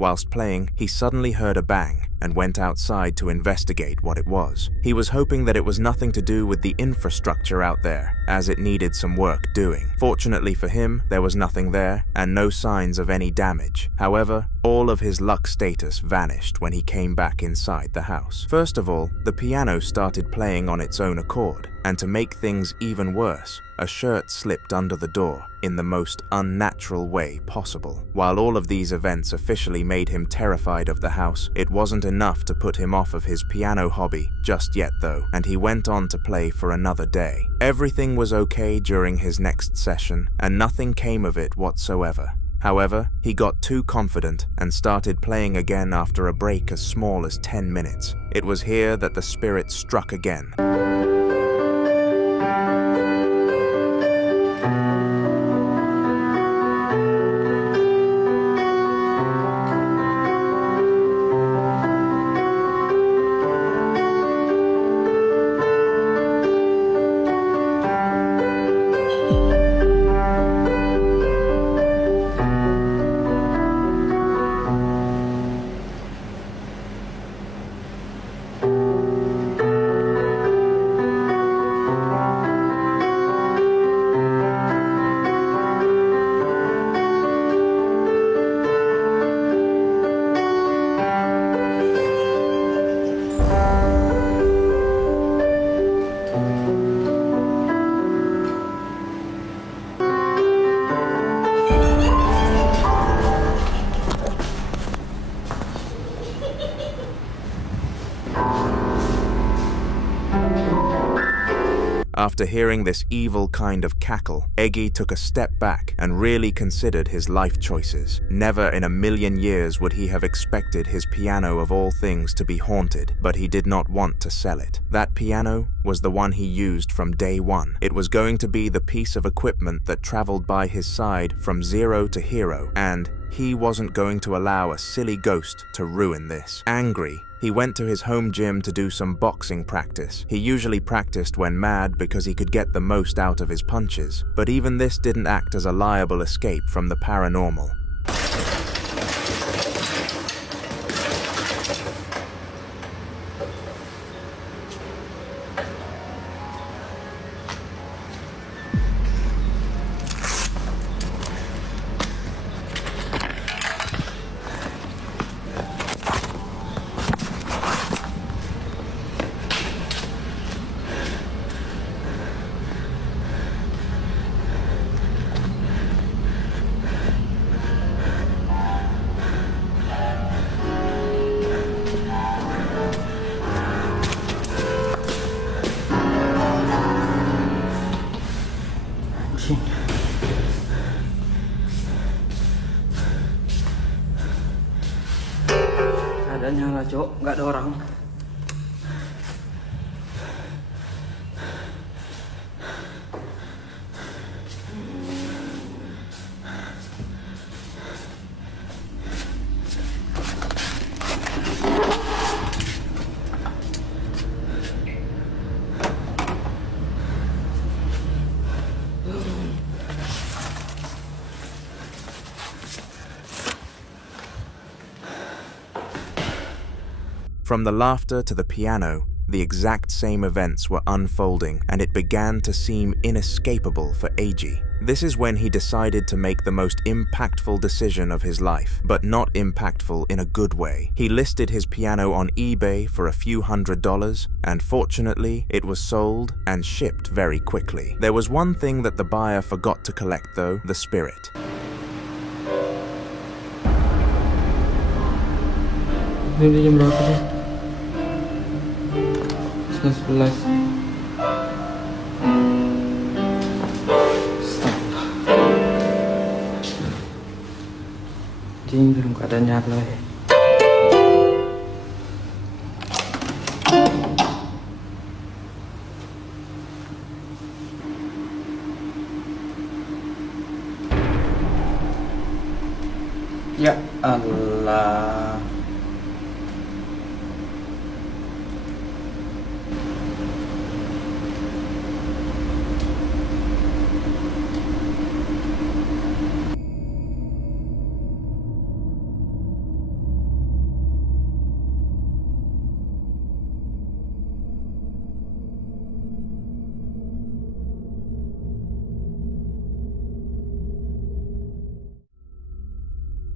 Whilst playing, he suddenly heard a bang and went outside to investigate what it was. He was hoping that it was nothing to do with the infrastructure out there, as it needed some work doing. Fortunately for him, there was nothing there and no signs of any damage. However, all of his luck status vanished when he came back inside the house. First of all, the piano started playing on its own accord, and to make things even worse, a shirt slipped under the door in the most unnatural way possible. While all of these events officially made him terrified of the house, it wasn't enough to put him off of his piano hobby just yet though, and he went on to play for another day. Everything was okay during his next session, and nothing came of it whatsoever. However, he got too confident and started playing again after a break as small as 10 minutes. It was here that the spirit struck again. After hearing this evil kind of cackle, Eggy took a step back and really considered his life choices. Never in a million years would he have expected his piano of all things to be haunted, but he did not want to sell it. That piano was the one he used from day one. It was going to be the piece of equipment that traveled by his side from zero to hero, and he wasn't going to allow a silly ghost to ruin this. Angry, he went to his home gym to do some boxing practice. He usually practiced when mad because he could get the most out of his punches, but even this didn't act as a liable escape from the paranormal. Ada nyala, Cok, nggak ada orang. From the laughter to the piano, the exact same events were unfolding, and it began to seem inescapable for Eiji. This is when he decided to make the most impactful decision of his life, but not impactful in a good way. He listed his piano on eBay for a few $100s, and fortunately, it was sold and shipped very quickly. There was one thing that the buyer forgot to collect though, the spirit. Ini jam berapa sih? 11. Jing, belum keadaan nyala ya. Ya Allah.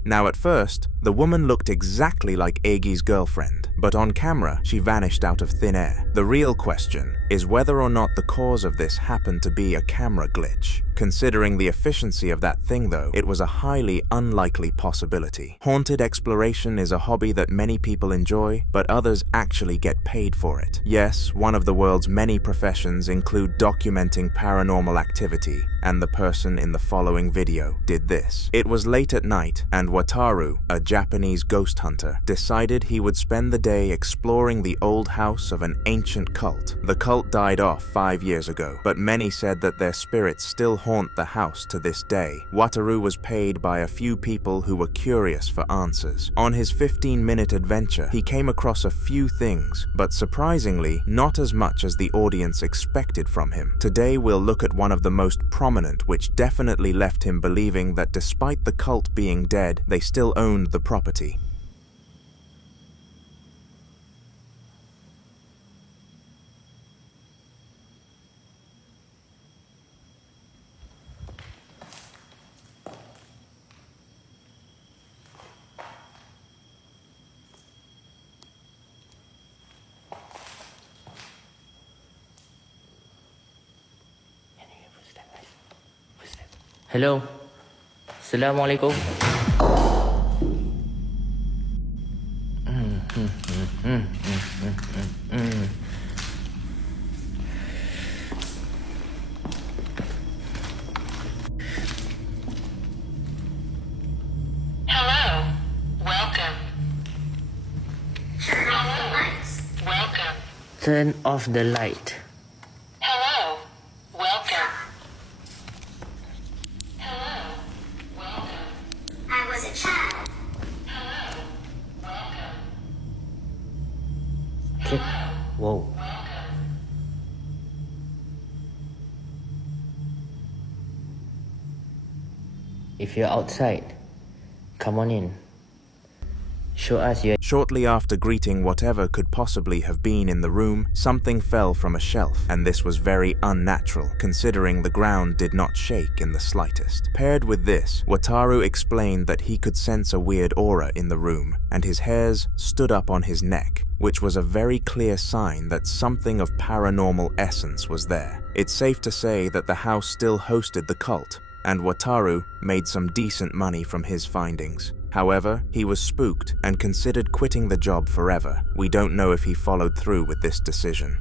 Now at first, the woman looked exactly like Eigi's girlfriend, but on camera, she vanished out of thin air. The real question is whether or not the cause of this happened to be a camera glitch. Considering the efficiency of that thing though, it was a highly unlikely possibility. Haunted exploration is a hobby that many people enjoy, but others actually get paid for it. Yes, one of the world's many professions include documenting paranormal activity, and the person in the following video did this. It was late at night, and Wataru, a Japanese ghost hunter, decided he would spend the day exploring the old house of an ancient cult. The cult died off 5 years ago, but many said that their spirits still haunt the house to this day. Wataru was paid by a few people who were curious for answers. On his 15-minute adventure, he came across a few things, but surprisingly, not as much as the audience expected from him. Today we'll look at one of the most prominent, which definitely left him believing that despite the cult being dead, they still owned the property. Hello. Assalamualaikum. Turn off the light. Hello. Welcome. Hello. Welcome. I was a child. Hello. Welcome. Okay. Whoa. If you're outside, come on in. Show us your... Shortly after greeting whatever could possibly have been in the room, something fell from a shelf, and this was very unnatural, considering the ground did not shake in the slightest. Paired with this, Wataru explained that he could sense a weird aura in the room, and his hairs stood up on his neck, which was a very clear sign that something of paranormal essence was there. It's safe to say that the house still hosted the cult, and Wataru made some decent money from his findings. However, he was spooked and considered quitting the job forever. We don't know if he followed through with this decision.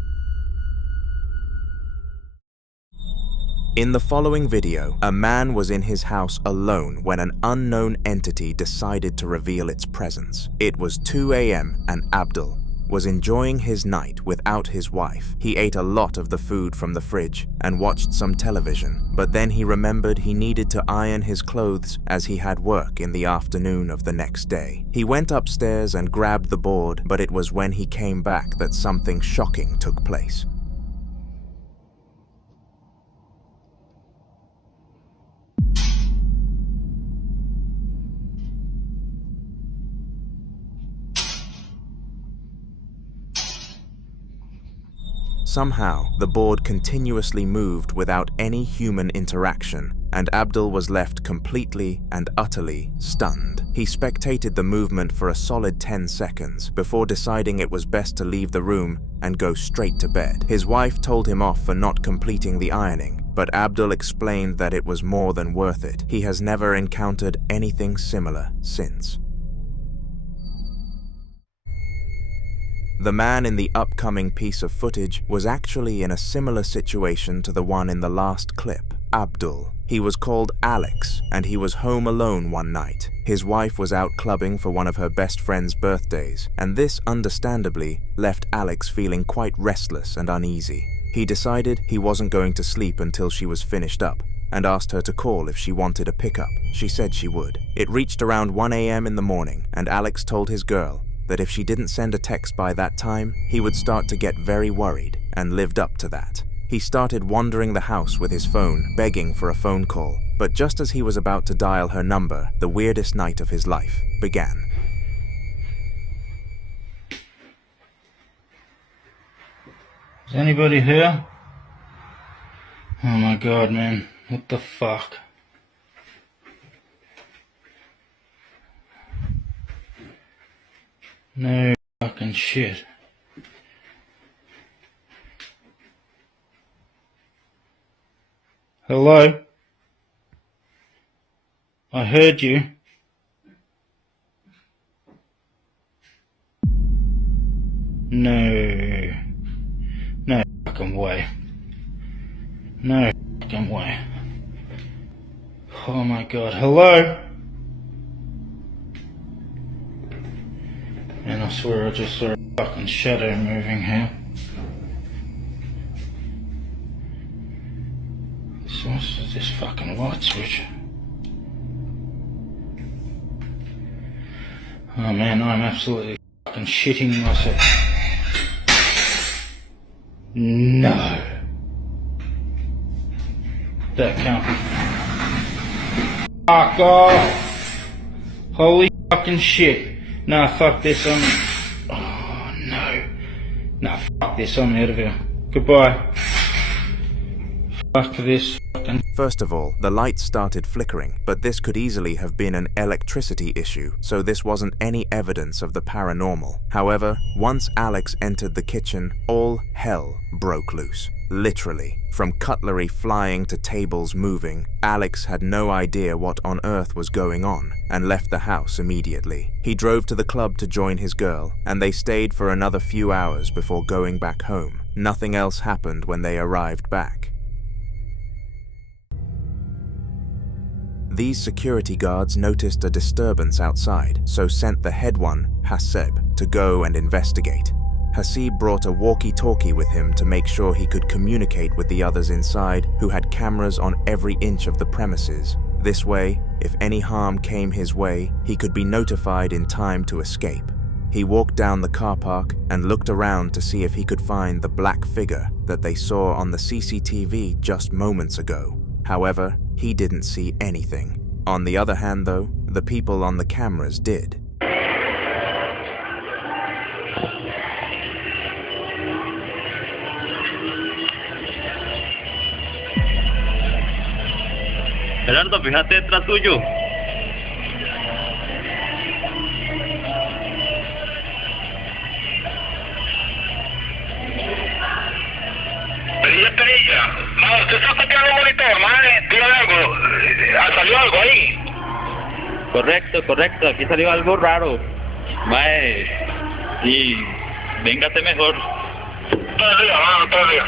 In the following video, a man was in his house alone when an unknown entity decided to reveal its presence. It was 2 a.m. and Abdul was enjoying his night without his wife. He ate a lot of the food from the fridge and watched some television, but then he remembered he needed to iron his clothes as he had work in the afternoon of the next day. He went upstairs and grabbed the board, but it was when he came back that something shocking took place. Somehow, the board continuously moved without any human interaction, and Abdul was left completely and utterly stunned. He spectated the movement for a solid 10 seconds before deciding it was best to leave the room and go straight to bed. His wife told him off for not completing the ironing, but Abdul explained that it was more than worth it. He has never encountered anything similar since. The man in the upcoming piece of footage was actually in a similar situation to the one in the last clip, Abdul. He was called Alex, and he was home alone one night. His wife was out clubbing for one of her best friend's birthdays, and this understandably left Alex feeling quite restless and uneasy. He decided he wasn't going to sleep until she was finished up, and asked her to call if she wanted a pickup. She said she would. It reached around 1 a.m. in the morning, and Alex told his girl that if she didn't send a text by that time, he would start to get very worried, and lived up to that. He started wandering the house with his phone, begging for a phone call, but just as he was about to dial her number, the weirdest night of his life began. Is anybody here? Oh my god, man. What the fuck? No fucking shit. Hello? I heard you. No. No fucking way. No fucking way. Oh my god. Hello? And I swear I just saw a fucking shadow moving here. What's this fucking light switch? Oh man, I'm absolutely fucking shitting myself. No. That can't be. Fuck off. Holy fucking shit. Nah, fuck this, oh no. Nah, fuck this, I'm out of here. Goodbye. Fuck this fucking... First of all, the lights started flickering, but this could easily have been an electricity issue, so this wasn't any evidence of the paranormal. However, once Alex entered the kitchen, all hell broke loose. Literally. From cutlery flying to tables moving, Alex had no idea what on earth was going on and left the house immediately. He drove to the club to join his girl, and they stayed for another few hours before going back home. Nothing else happened when they arrived back. These security guards noticed a disturbance outside, so sent the head one, Haseb, to go and investigate. Hasib brought a walkie-talkie with him to make sure he could communicate with the others inside, who had cameras on every inch of the premises. This way, if any harm came his way, he could be notified in time to escape. He walked down the car park and looked around to see if he could find the black figure that they saw on the CCTV just moments ago. However, he didn't see anything. On the other hand though, the people on the cameras did. Gerardo, fíjate detrás tuyo. Perilla. Ma, usted está copiando un monitor, mae, dígale algo. ¿Salió algo ahí? Correcto, aquí salió algo raro. Mae, y véngase mejor. Todo el día, mano, todo el día.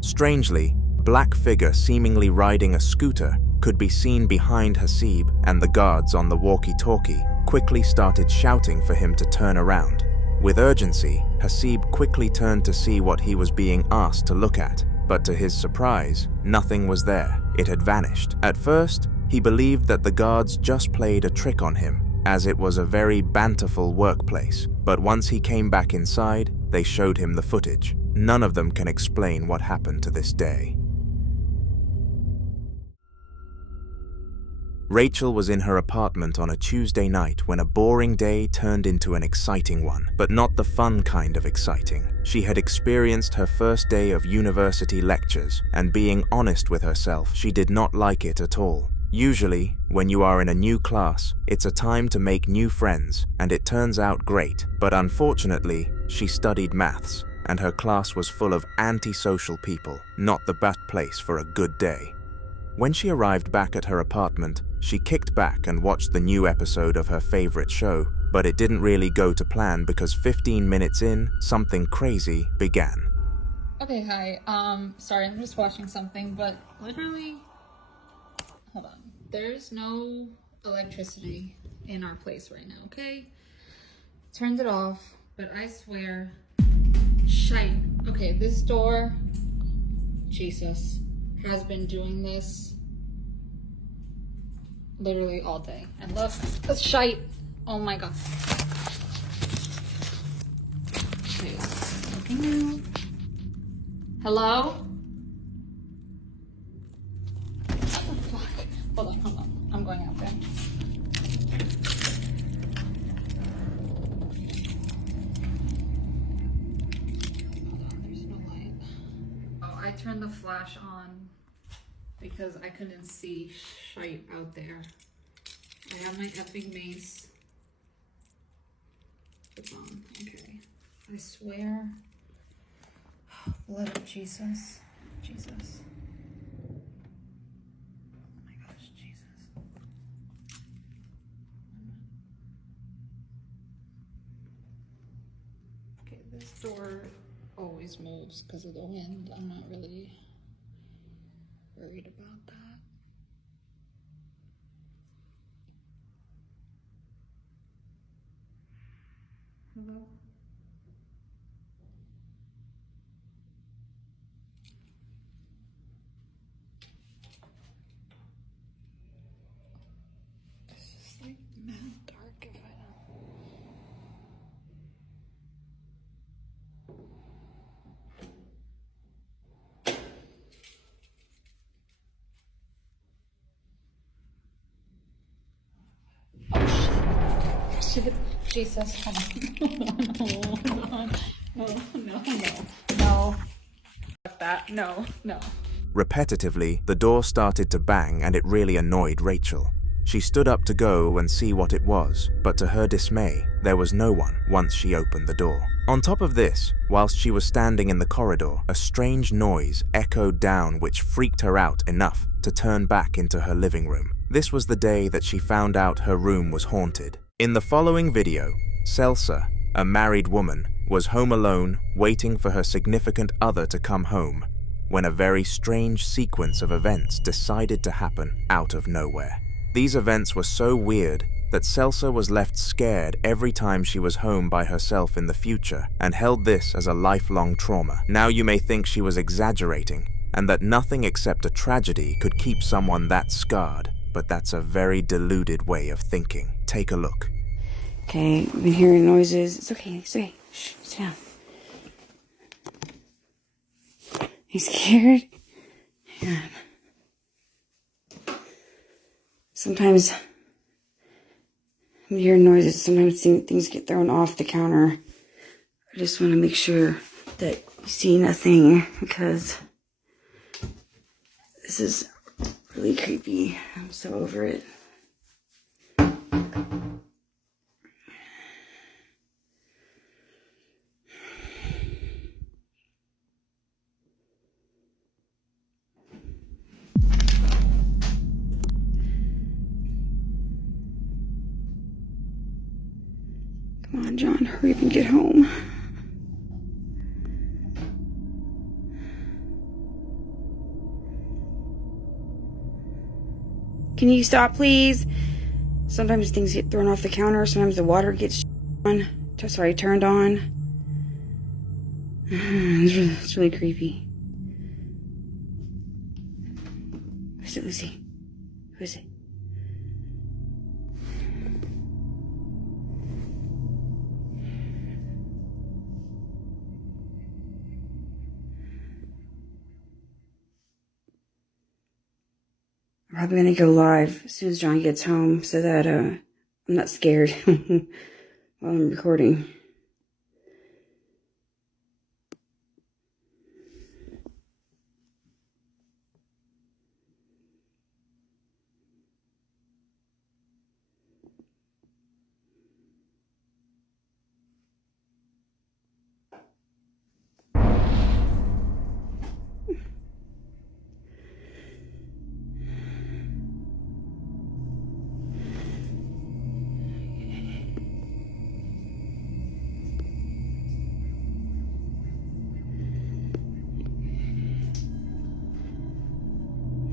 Strangely, black figure seemingly riding a scooter could be seen behind Hasib, and the guards on the walkie-talkie quickly started shouting for him to turn around. With urgency, Hasib quickly turned to see what he was being asked to look at, but to his surprise, nothing was there. It had vanished. At first, he believed that the guards just played a trick on him, as it was a very banterful workplace, but once he came back inside, they showed him the footage. None of them can explain what happened to this day. Rachel was in her apartment on a Tuesday night when a boring day turned into an exciting one, but not the fun kind of exciting. She had experienced her first day of university lectures, and being honest with herself, she did not like it at all. Usually, when you are in a new class, it's a time to make new friends, and it turns out great, but unfortunately, she studied maths, and her class was full of antisocial people, not the best place for a good day. When she arrived back at her apartment, she kicked back and watched the new episode of her favorite show, but it didn't really go to plan because 15 minutes in, something crazy began. Okay, hi. Sorry, I'm just watching something, but literally, hold on. There's no electricity in our place right now, okay? Turned it off, but I swear, shite. Okay, this door, Jesus, has been doing this literally all day. And look, the shite. Oh my god. Okay, looking out. Hello? What the fuck? Hold on. I'm going out there. I turned the flash on because I couldn't see shite out there. I have my effing mace. It's on. Okay. I swear. Blood of Jesus. Jesus. Oh my gosh, Jesus. Okay, this door always moves because of the wind. I'm not really worried about that. Hello? It's just like mad dark if I don't. Shit, Jesus, hold on. No. Fuck that, no. Repetitively, the door started to bang and it really annoyed Rachel. She stood up to go and see what it was, but to her dismay, there was no one once she opened the door. On top of this, whilst she was standing in the corridor, a strange noise echoed down which freaked her out enough to turn back into her living room. This was the day that she found out her room was haunted. In the following video, Celsa, a married woman, was home alone, waiting for her significant other to come home, when a very strange sequence of events decided to happen out of nowhere. These events were so weird that Celsa was left scared every time she was home by herself in the future and held this as a lifelong trauma. Now you may think she was exaggerating and that nothing except a tragedy could keep someone that scarred, but that's a very deluded way of thinking. Take a look. Okay, I've been hearing noises. It's okay, it's okay. Shh, sit down. You scared? Yeah. Sometimes I'm hearing noises. Sometimes things get thrown off the counter. I just want to make sure that you see nothing because this is really creepy. I'm so over it. Come on, John, hurry up and get home. Can you stop, please? Sometimes things get thrown off the counter. Sometimes the water gets turned on. It's really creepy. Who's it, Lucy? Who is it? I'm probably gonna go live as soon as John gets home so that I'm not scared while I'm recording.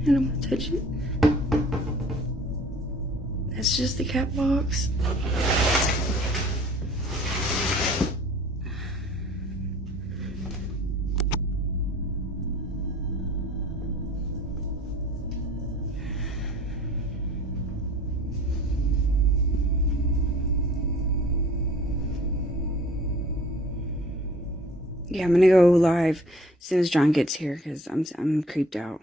I don't want to touch it. That's just the cat box. Yeah, I'm gonna go live as soon as John gets here because I'm creeped out.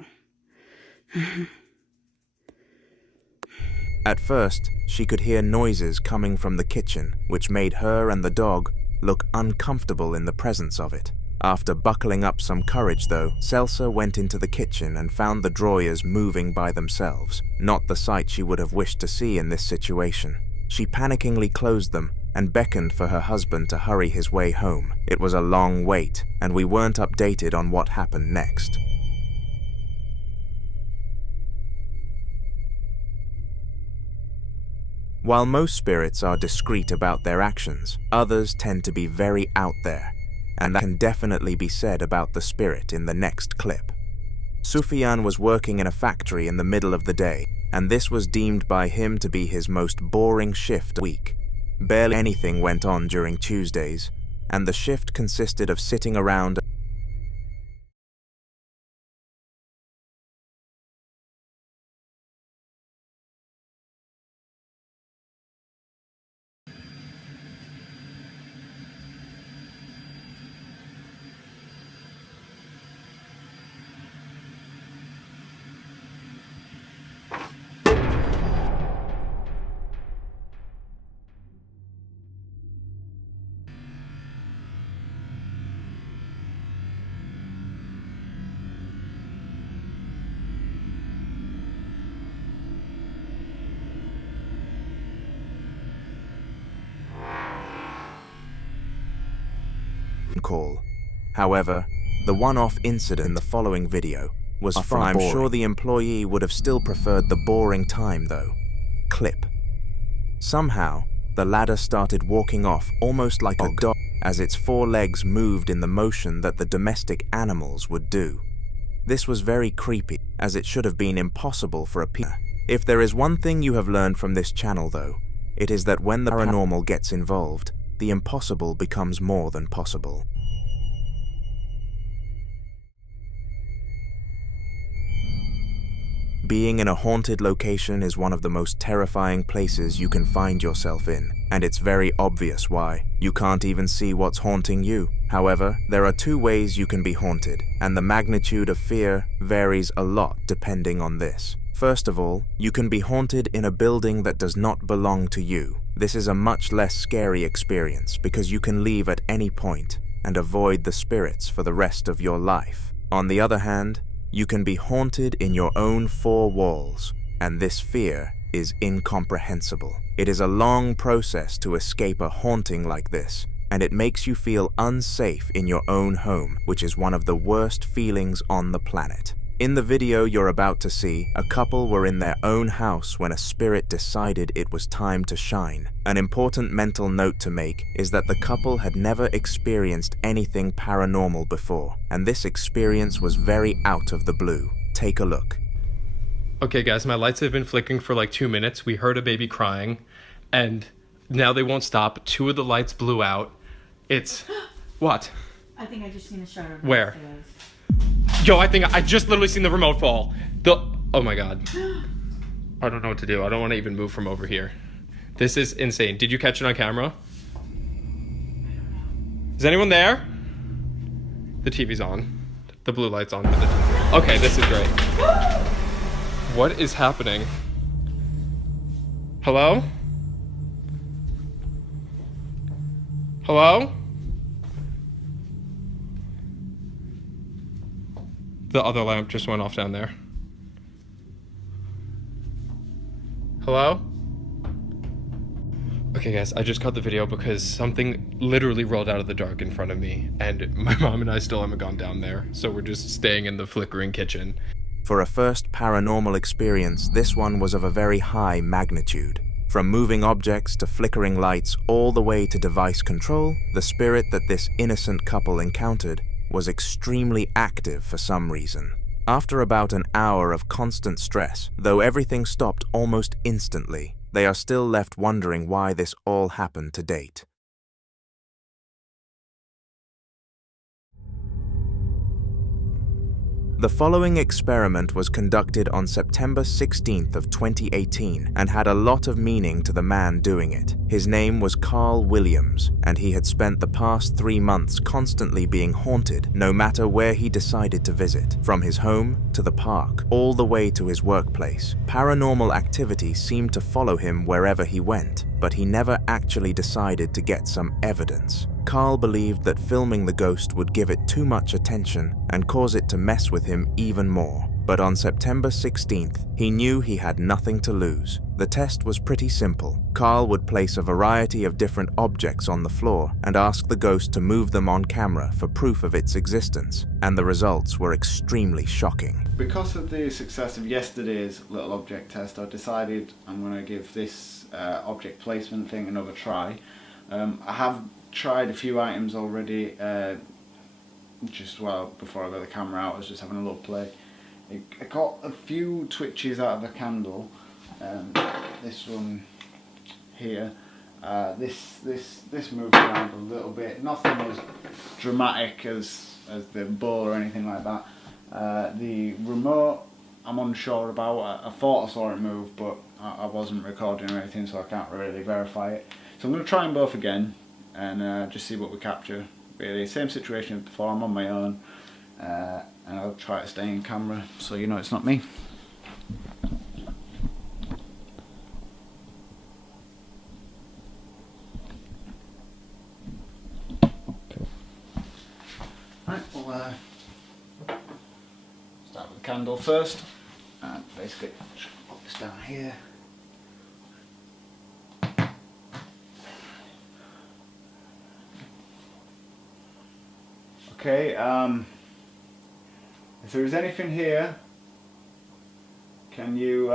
At first, she could hear noises coming from the kitchen, which made her and the dog look uncomfortable in the presence of it. After buckling up some courage though, Celsa went into the kitchen and found the drawers moving by themselves, not the sight she would have wished to see in this situation. She panickingly closed them and beckoned for her husband to hurry his way home. It was a long wait, and we weren't updated on what happened next. While most spirits are discreet about their actions, others tend to be very out there, and that can definitely be said about the spirit in the next clip. Sufyan was working in a factory in the middle of the day, and this was deemed by him to be his most boring shift a week. Barely anything went on during Tuesdays, and the shift consisted of sitting around call. However, the one-off incident in the following video was far. I'm sure the employee would have still preferred the boring time though. Clip. Somehow, the ladder started walking off almost like a dog. as its 4 legs moved in the motion that the domestic animals would do. This was very creepy, as it should have been impossible for a people. If there is one thing you have learned from this channel though, it is that when the paranormal gets involved, the impossible becomes more than possible. Being in a haunted location is one of the most terrifying places you can find yourself in, and it's very obvious why. You can't even see what's haunting you. However, there are 2 ways you can be haunted, and the magnitude of fear varies a lot depending on this. First of all, you can be haunted in a building that does not belong to you. This is a much less scary experience because you can leave at any point and avoid the spirits for the rest of your life. On the other hand, you can be haunted in your own 4 walls, and this fear is incomprehensible. It is a long process to escape a haunting like this, and it makes you feel unsafe in your own home, which is one of the worst feelings on the planet. In the video you're about to see, a couple were in their own house when a spirit decided it was time to shine. An important mental note to make is that the couple had never experienced anything paranormal before, and this experience was very out of the blue. Take a look. Okay guys, my lights have been flickering for like 2 minutes. We heard a baby crying, and now they won't stop. 2 of the lights blew out. It's... What? I think I just seen a shutter. Where? Yo, I think I just literally seen the remote fall. Oh my god. I don't know what to do. I don't want to even move from over here. This is insane. Did you catch it on camera? Is anyone there? The TV's on. The blue light's on. Okay, this is great. What is happening? Hello? Hello? The other lamp just went off down there. Hello? Okay guys, I just got the video because something literally rolled out of the dark in front of me, and my mom and I still haven't gone down there, so we're just staying in the flickering kitchen. For a first paranormal experience, this one was of a very high magnitude. From moving objects to flickering lights all the way to device control, the spirit that this innocent couple encountered was extremely active for some reason. After about an hour of constant stress, though everything stopped almost instantly, they are still left wondering why this all happened to date. The following experiment was conducted on September 16th of 2018 and had a lot of meaning to the man doing it. His name was Carl Williams, and he had spent the past 3 months constantly being haunted no matter where he decided to visit, from his home to the park, all the way to his workplace. Paranormal activity seemed to follow him wherever he went, but he never actually decided to get some evidence. Carl believed that filming the ghost would give it too much attention and cause it to mess with him even more. But on September 16th, he knew he had nothing to lose. The test was pretty simple. Carl would place a variety of different objects on the floor and ask the ghost to move them on camera for proof of its existence, and the results were extremely shocking. Because of the success of yesterday's little object test, I decided I'm going to give this object placement thing another try. I have tried a few items already, before I got the camera out. I was just having a little play. I got a few twitches out of the candle. This one here, this moved around a little bit. Nothing as dramatic as the ball or anything like that. The remote, I'm unsure about. I thought I saw it move, but I wasn't recording or anything, so I can't really verify it. So I'm going to try them both again and just see what we capture. Really, same situation as before. I'm on my own, and I'll try to stay in camera so you know it's not me. Right, we'll start with the candle first, and basically just put this down here. Okay, if there is anything here, can you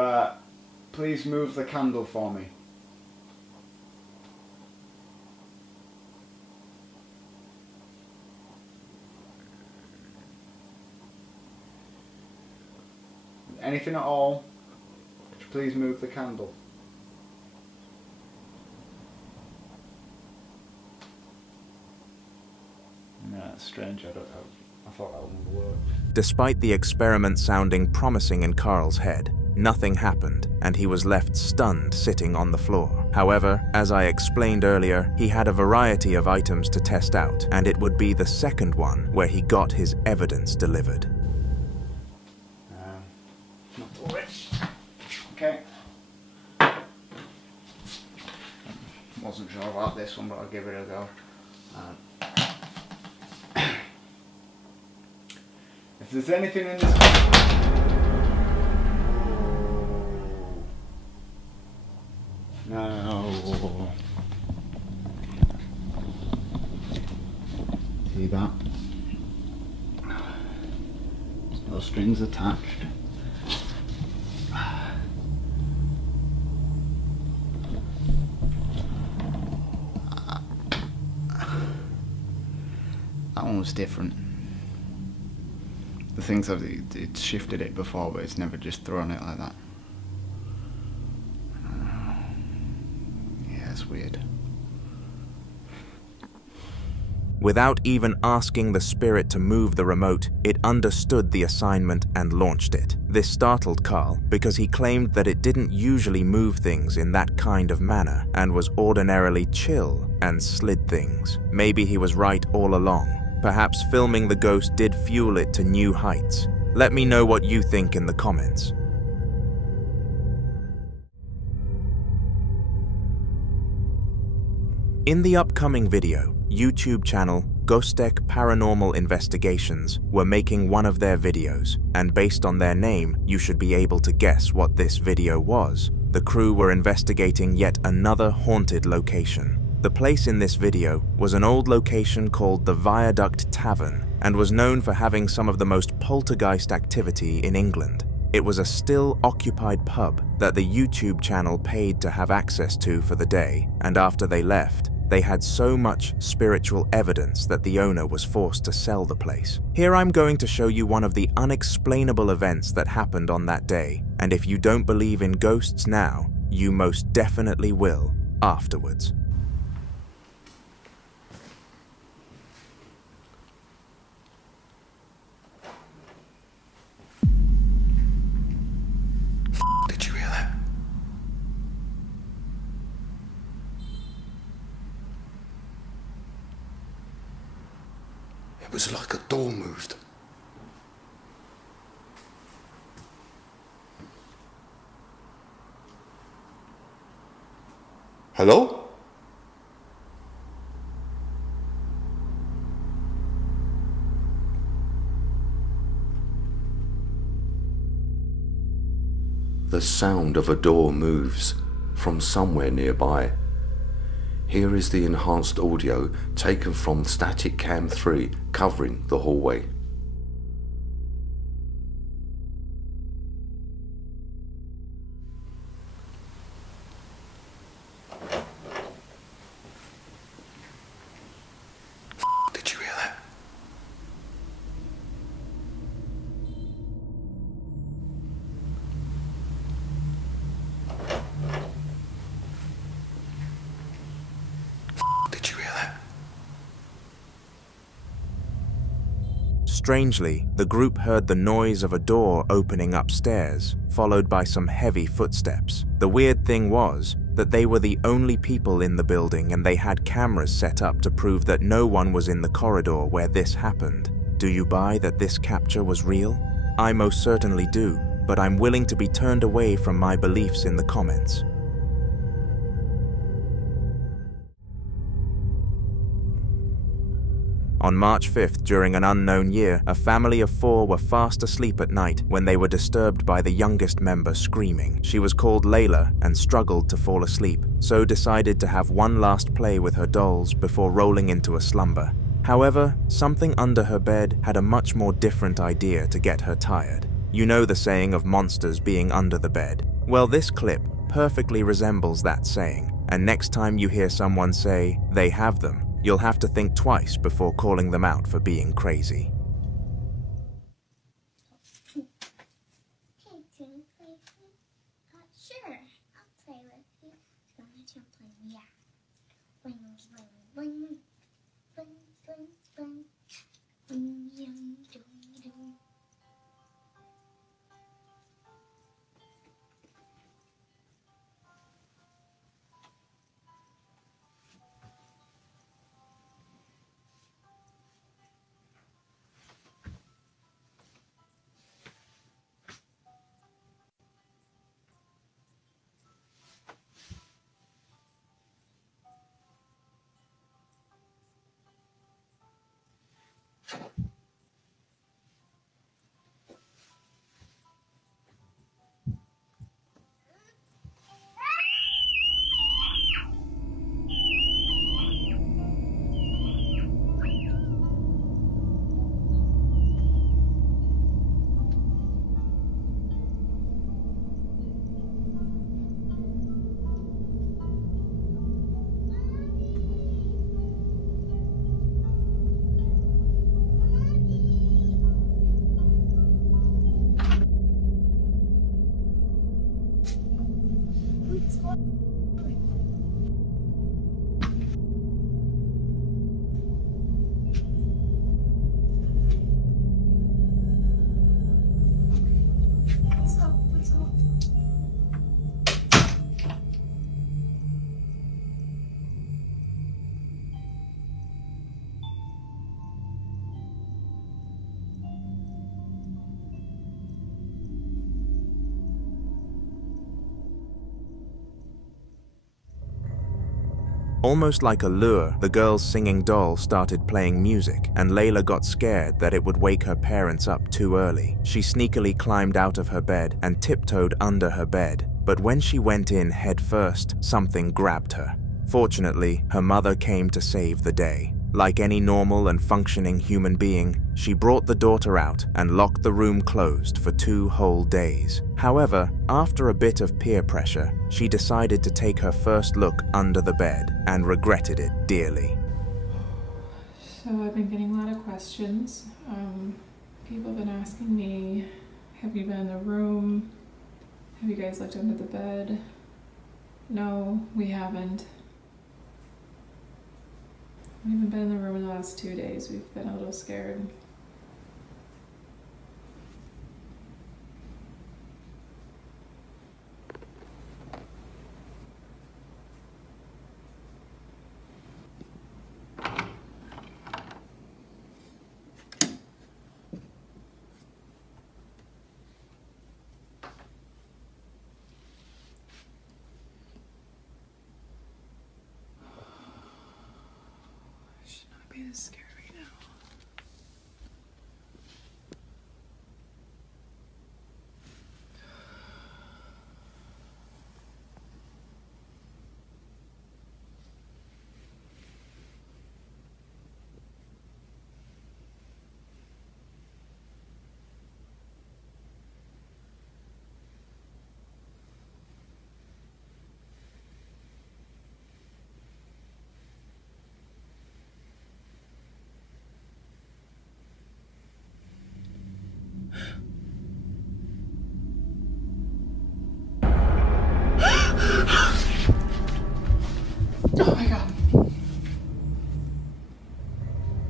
please move the candle for me? Anything at all? Could you please move the candle? No, that's strange. I thought that one would work. Despite the experiment sounding promising in Carl's head, nothing happened, and he was left stunned sitting on the floor. However, as I explained earlier, he had a variety of items to test out, and it would be the second one where he got his evidence delivered. Okay. Wasn't sure about this one, but I'll give it a go. If there's anything in this... No. See that? There's no strings attached. That one was different. The things that it shifted it before, but it's never just thrown it like that. Yeah, it's weird. Without even asking the spirit to move the remote, it understood the assignment and launched it. This startled Carl because he claimed that it didn't usually move things in that kind of manner and was ordinarily chill and slid things. Maybe he was right all along. Perhaps filming the ghost did fuel it to new heights. Let me know what you think in the comments. In the upcoming video, YouTube channel Ghostek Paranormal Investigations were making one of their videos, and based on their name, you should be able to guess what this video was. The crew were investigating yet another haunted location. The place in this video was an old location called the Viaduct Tavern and was known for having some of the most poltergeist activity in England. It was a still occupied pub that the YouTube channel paid to have access to for the day, and after they left, they had so much spiritual evidence that the owner was forced to sell the place. Here I'm going to show you one of the unexplainable events that happened on that day, and if you don't believe in ghosts now, you most definitely will afterwards. Did you hear that? It was like a door moved. Hello? The sound of a door moves from somewhere nearby. Here is the enhanced audio taken from Static Cam 3 covering the hallway. Did you hear that? Did you hear that? Strangely, the group heard the noise of a door opening upstairs, followed by some heavy footsteps. The weird thing was that they were the only people in the building and they had cameras set up to prove that no one was in the corridor where this happened. Do you buy that this capture was real? I most certainly do, but I'm willing to be turned away from my beliefs in the comments. On March 5th, during an unknown year, a family of 4 were fast asleep at night when they were disturbed by the youngest member screaming. She was called Layla and struggled to fall asleep, so decided to have one last play with her dolls before rolling into a slumber. However, something under her bed had a much more different idea to get her tired. You know the saying of monsters being under the bed. Well, this clip perfectly resembles that saying, and next time you hear someone say, "they have them," you'll have to think twice before calling them out for being crazy. Almost like a lure, the girl's singing doll started playing music, and Layla got scared that it would wake her parents up too early. She sneakily climbed out of her bed and tiptoed under her bed, but when she went in head first, something grabbed her. Fortunately, her mother came to save the day. Like any normal and functioning human being, she brought the daughter out and locked the room closed for 2 whole days. However, after a bit of peer pressure, she decided to take her first look under the bed and regretted it dearly. So I've been getting a lot of questions. People have been asking me, have you been in the room? Have you guys looked under the bed? No, we haven't. We haven't been in the room in the last 2 days. We've been a little scared. Be this scared right now. Oh my god.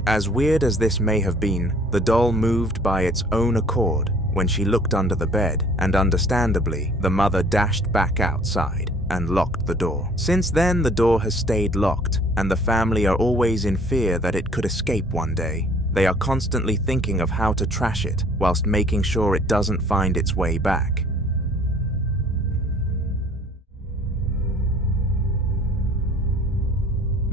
As weird as this may have been, the doll moved by its own accord when she looked under the bed, and understandably, the mother dashed back outside and locked the door. Since then, the door has stayed locked, and the family are always in fear that it could escape one day. They are constantly thinking of how to trash it, whilst making sure it doesn't find its way back.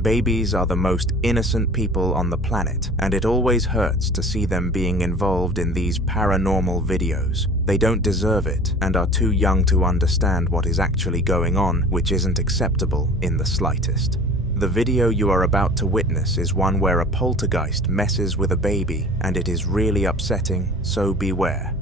Babies are the most innocent people on the planet, and it always hurts to see them being involved in these paranormal videos. They don't deserve it and are too young to understand what is actually going on, which isn't acceptable in the slightest. The video you are about to witness is one where a poltergeist messes with a baby, and it is really upsetting, so beware.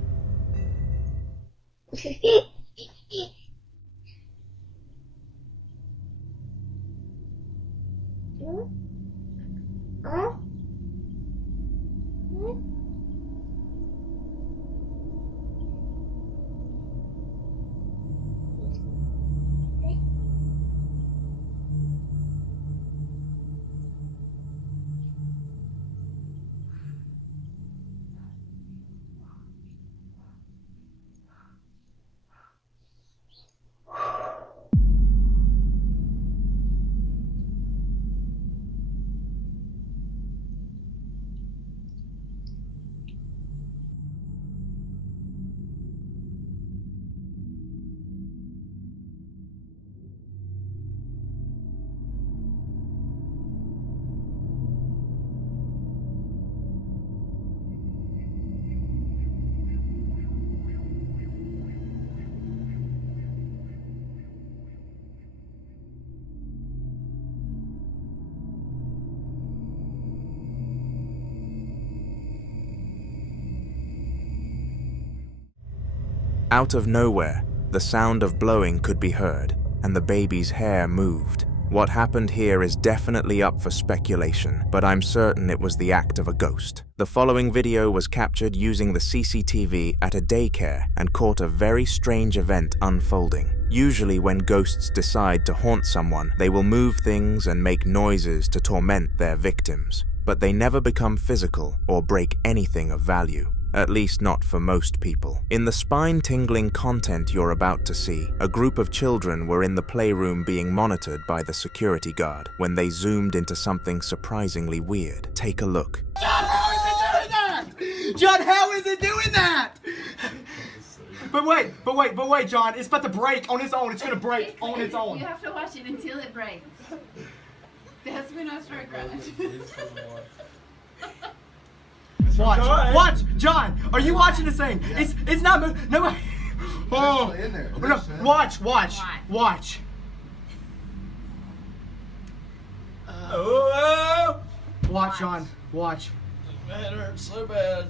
Out of nowhere, the sound of blowing could be heard, and the baby's hair moved. What happened here is definitely up for speculation, but I'm certain it was the act of a ghost. The following video was captured using the CCTV at a daycare and caught a very strange event unfolding. Usually when ghosts decide to haunt someone, they will move things and make noises to torment their victims, but they never become physical or break anything of value. At least not for most people. In the spine-tingling content you're about to see, a group of children were in the playroom being monitored by the security guard when they zoomed into something surprisingly weird. Take a look. John, how is it doing that? John, how is it doing that? But wait, John, it's about to break on its own. It's gonna break on its own. You have to watch it until it breaks. There has to be no strike ground. Watch, John. Are you watching this thing? Yeah. It's not moving. No. Oh, in there. No, watch. Watch, John. Watch. That hurts so bad.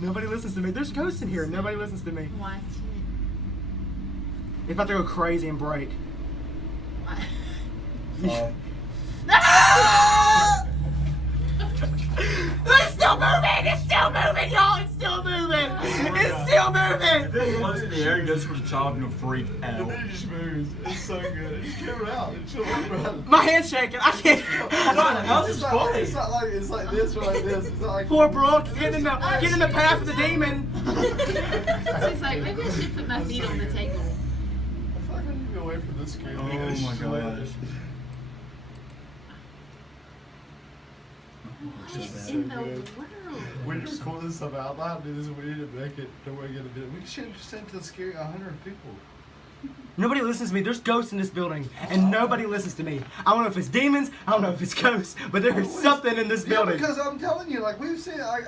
Nobody listens to me. There's ghosts in here. Nobody listens to me. Watch it. It's about to go crazy and break. It's still moving, y'all! It's still moving! It's still moving! If it floats in the air and goes for the child, I'm gonna freak out. And then it just moves. It's so good. It's coming out. It's chilling. My hand's shaking. I can't. How's this funny? It's not like this or like this. It's not like. Poor Brooke, get in the path of the demon. She's like, maybe I should put my feet on the table. I feel like I need to go away from this screen. Oh my gosh. What in the world? When you record this stuff out loud, dude, this is we need to make it. Don't worry, get a bit. We should send to the scary 100 people. Nobody listens to me. There's ghosts in this building, and nobody listens to me. I don't know if it's demons. I don't know if it's ghosts, but there's something in this building. Because I'm telling you, like we've seen, like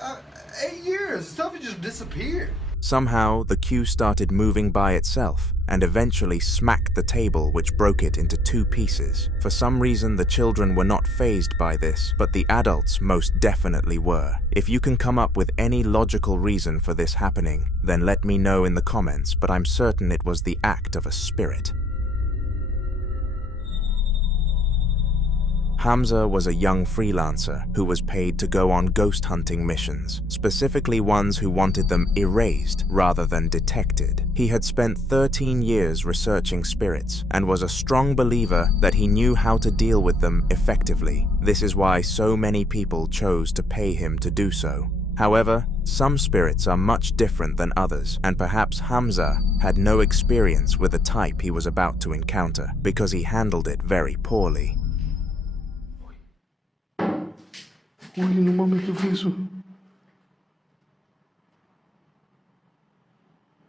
8 years, stuff just disappeared. Somehow, the queue started moving by itself and eventually smacked the table, which broke it into 2 pieces. For some reason, the children were not fazed by this, but the adults most definitely were. If you can come up with any logical reason for this happening, then let me know in the comments, but I'm certain it was the act of a spirit. Hamza was a young freelancer who was paid to go on ghost hunting missions, specifically ones who wanted them erased rather than detected. He had spent 13 years researching spirits and was a strong believer that he knew how to deal with them effectively. This is why so many people chose to pay him to do so. However, some spirits are much different than others, and perhaps Hamza had no experience with the type he was about to encounter because he handled it very poorly. Uy, no mames, ¿qué fue eso?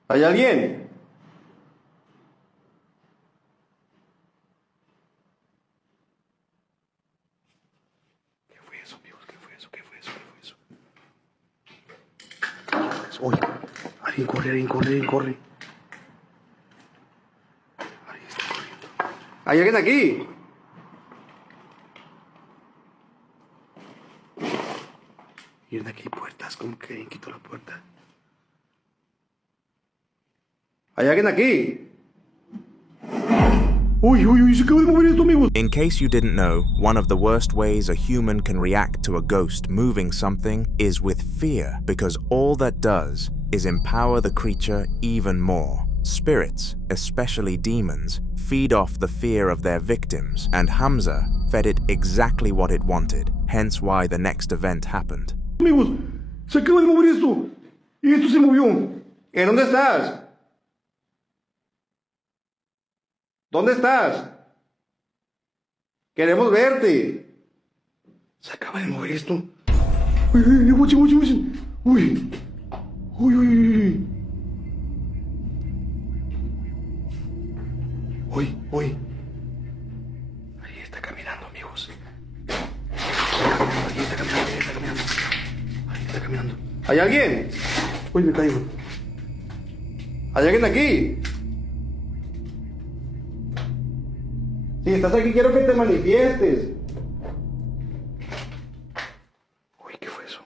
¿Hay alguien? ¿Qué fue eso, amigos? ¿Qué fue eso? ¿Qué fue eso? ¿Qué fue eso? Oye, alguien corre. Alguien está corriendo. ¿Hay alguien aquí? Miren, aquí hay puertas, como que alguien quitó la puerta. ¿Hay alguien aquí? Uy, se acaba de mover esto, amigos. In case you didn't know, one of the worst ways a human can react to a ghost moving something is with fear, because all that does is empower the creature even more. Spirits, especially demons, feed off the fear of their victims, and Hamza fed it exactly what it wanted, hence why the next event happened. Amigos, se acaba de mover esto. Y esto se movió. ¿En dónde estás? ¿Dónde estás? Queremos verte. Se acaba de mover esto. Uy, watchen. Uy. Uy. Ahí está caminando, amigos. Ahí está caminando. ¿Hay alguien? Uy, me caigo. ¿Hay alguien aquí? Si estás aquí, quiero que te manifiestes. Uy, ¿qué fue eso?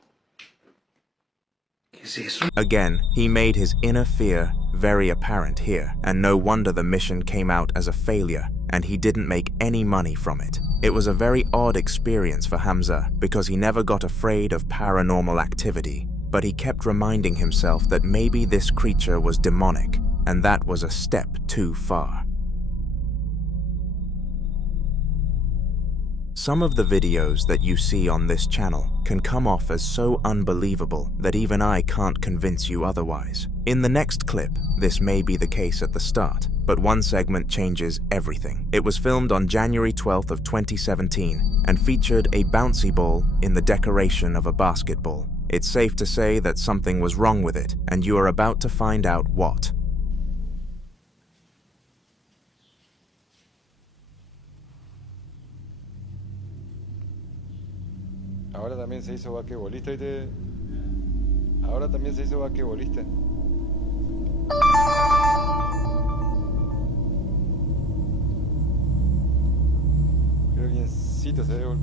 ¿Qué es eso? Again, he made his inner fear very apparent here, and no wonder the mission came out as a failure and he didn't make any money from it. It was a very odd experience for Hamza because he never got afraid of paranormal activity, but he kept reminding himself that maybe this creature was demonic, and that was a step too far. Some of the videos that you see on this channel can come off as so unbelievable that even I can't convince you otherwise. In the next clip, this may be the case at the start, but one segment changes everything. It was filmed on January 12th of 2017 and featured a bouncy ball in the decoration of a basketball. It's safe to say that something was wrong with it, and you are about to find out what. Ahora también se hizo basquetbolista y te... Ahora también se hizo basquetbolista. Creo que biencito se ve.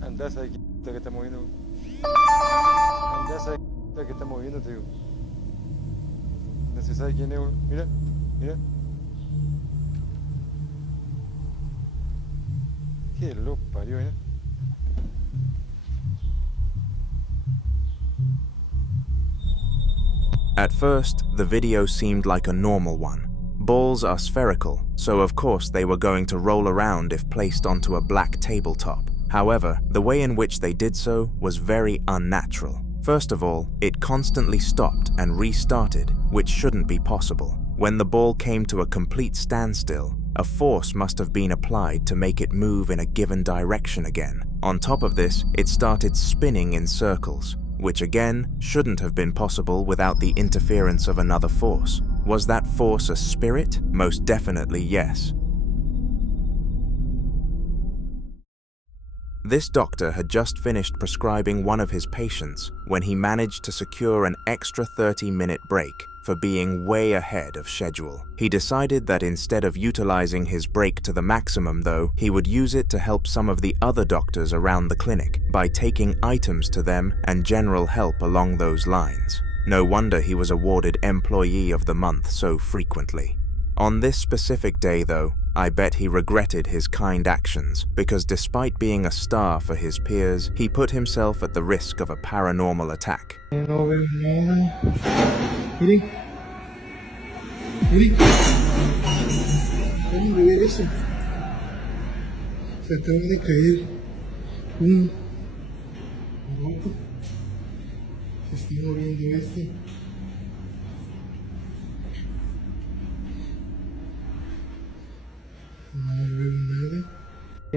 Andá esa que está moviendo. Andá esa que está moviendo, te digo. No se sabe quién es. Mira, mira. Qué lo parió, ¿eh? At first, the video seemed like a normal one. Balls are spherical, so of course they were going to roll around if placed onto a black tabletop. However, the way in which they did so was very unnatural. First of all, it constantly stopped and restarted, which shouldn't be possible. When the ball came to a complete standstill, a force must have been applied to make it move in a given direction again. On top of this, it started spinning in circles, which again shouldn't have been possible without the interference of another force. Was that force a spirit? Most definitely yes. This doctor had just finished prescribing one of his patients when he managed to secure an extra 30-minute break for being way ahead of schedule. He decided that instead of utilizing his break to the maximum though, he would use it to help some of the other doctors around the clinic by taking items to them and general help along those lines. No wonder he was awarded Employee of the Month so frequently. On this specific day though, I bet he regretted his kind actions because despite being a star for his peers, he put himself at the risk of a paranormal attack. No veo nada. Miren. Miren. ¿Cómo ver eso? Se acaba de caer un roco. Se está moviendo este.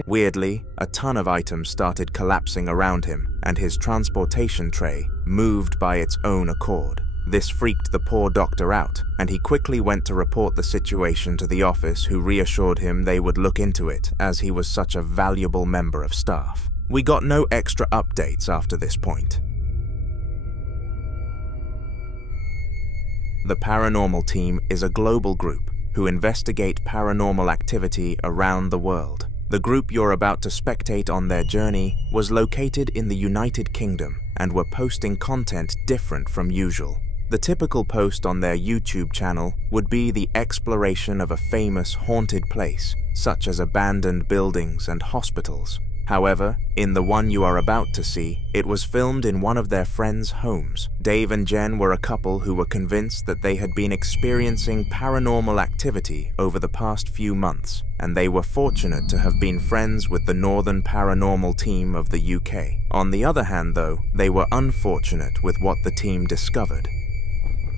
Weirdly, a ton of items started collapsing around him, and his transportation tray moved by its own accord. This freaked the poor doctor out, and he quickly went to report the situation to the office, who reassured him they would look into it as he was such a valuable member of staff. We got no extra updates after this point. The Paranormal Team is a global group who investigate paranormal activity around the world. The group you're about to spectate on their journey was located in the United Kingdom and were posting content different from usual. The typical post on their YouTube channel would be the exploration of a famous haunted place, such as abandoned buildings and hospitals. However, in the one you are about to see, it was filmed in one of their friends' homes. Dave and Jen were a couple who were convinced that they had been experiencing paranormal activity over the past few months, and they were fortunate to have been friends with the Northern Paranormal Team of the UK. On the other hand though, they were unfortunate with what the team discovered.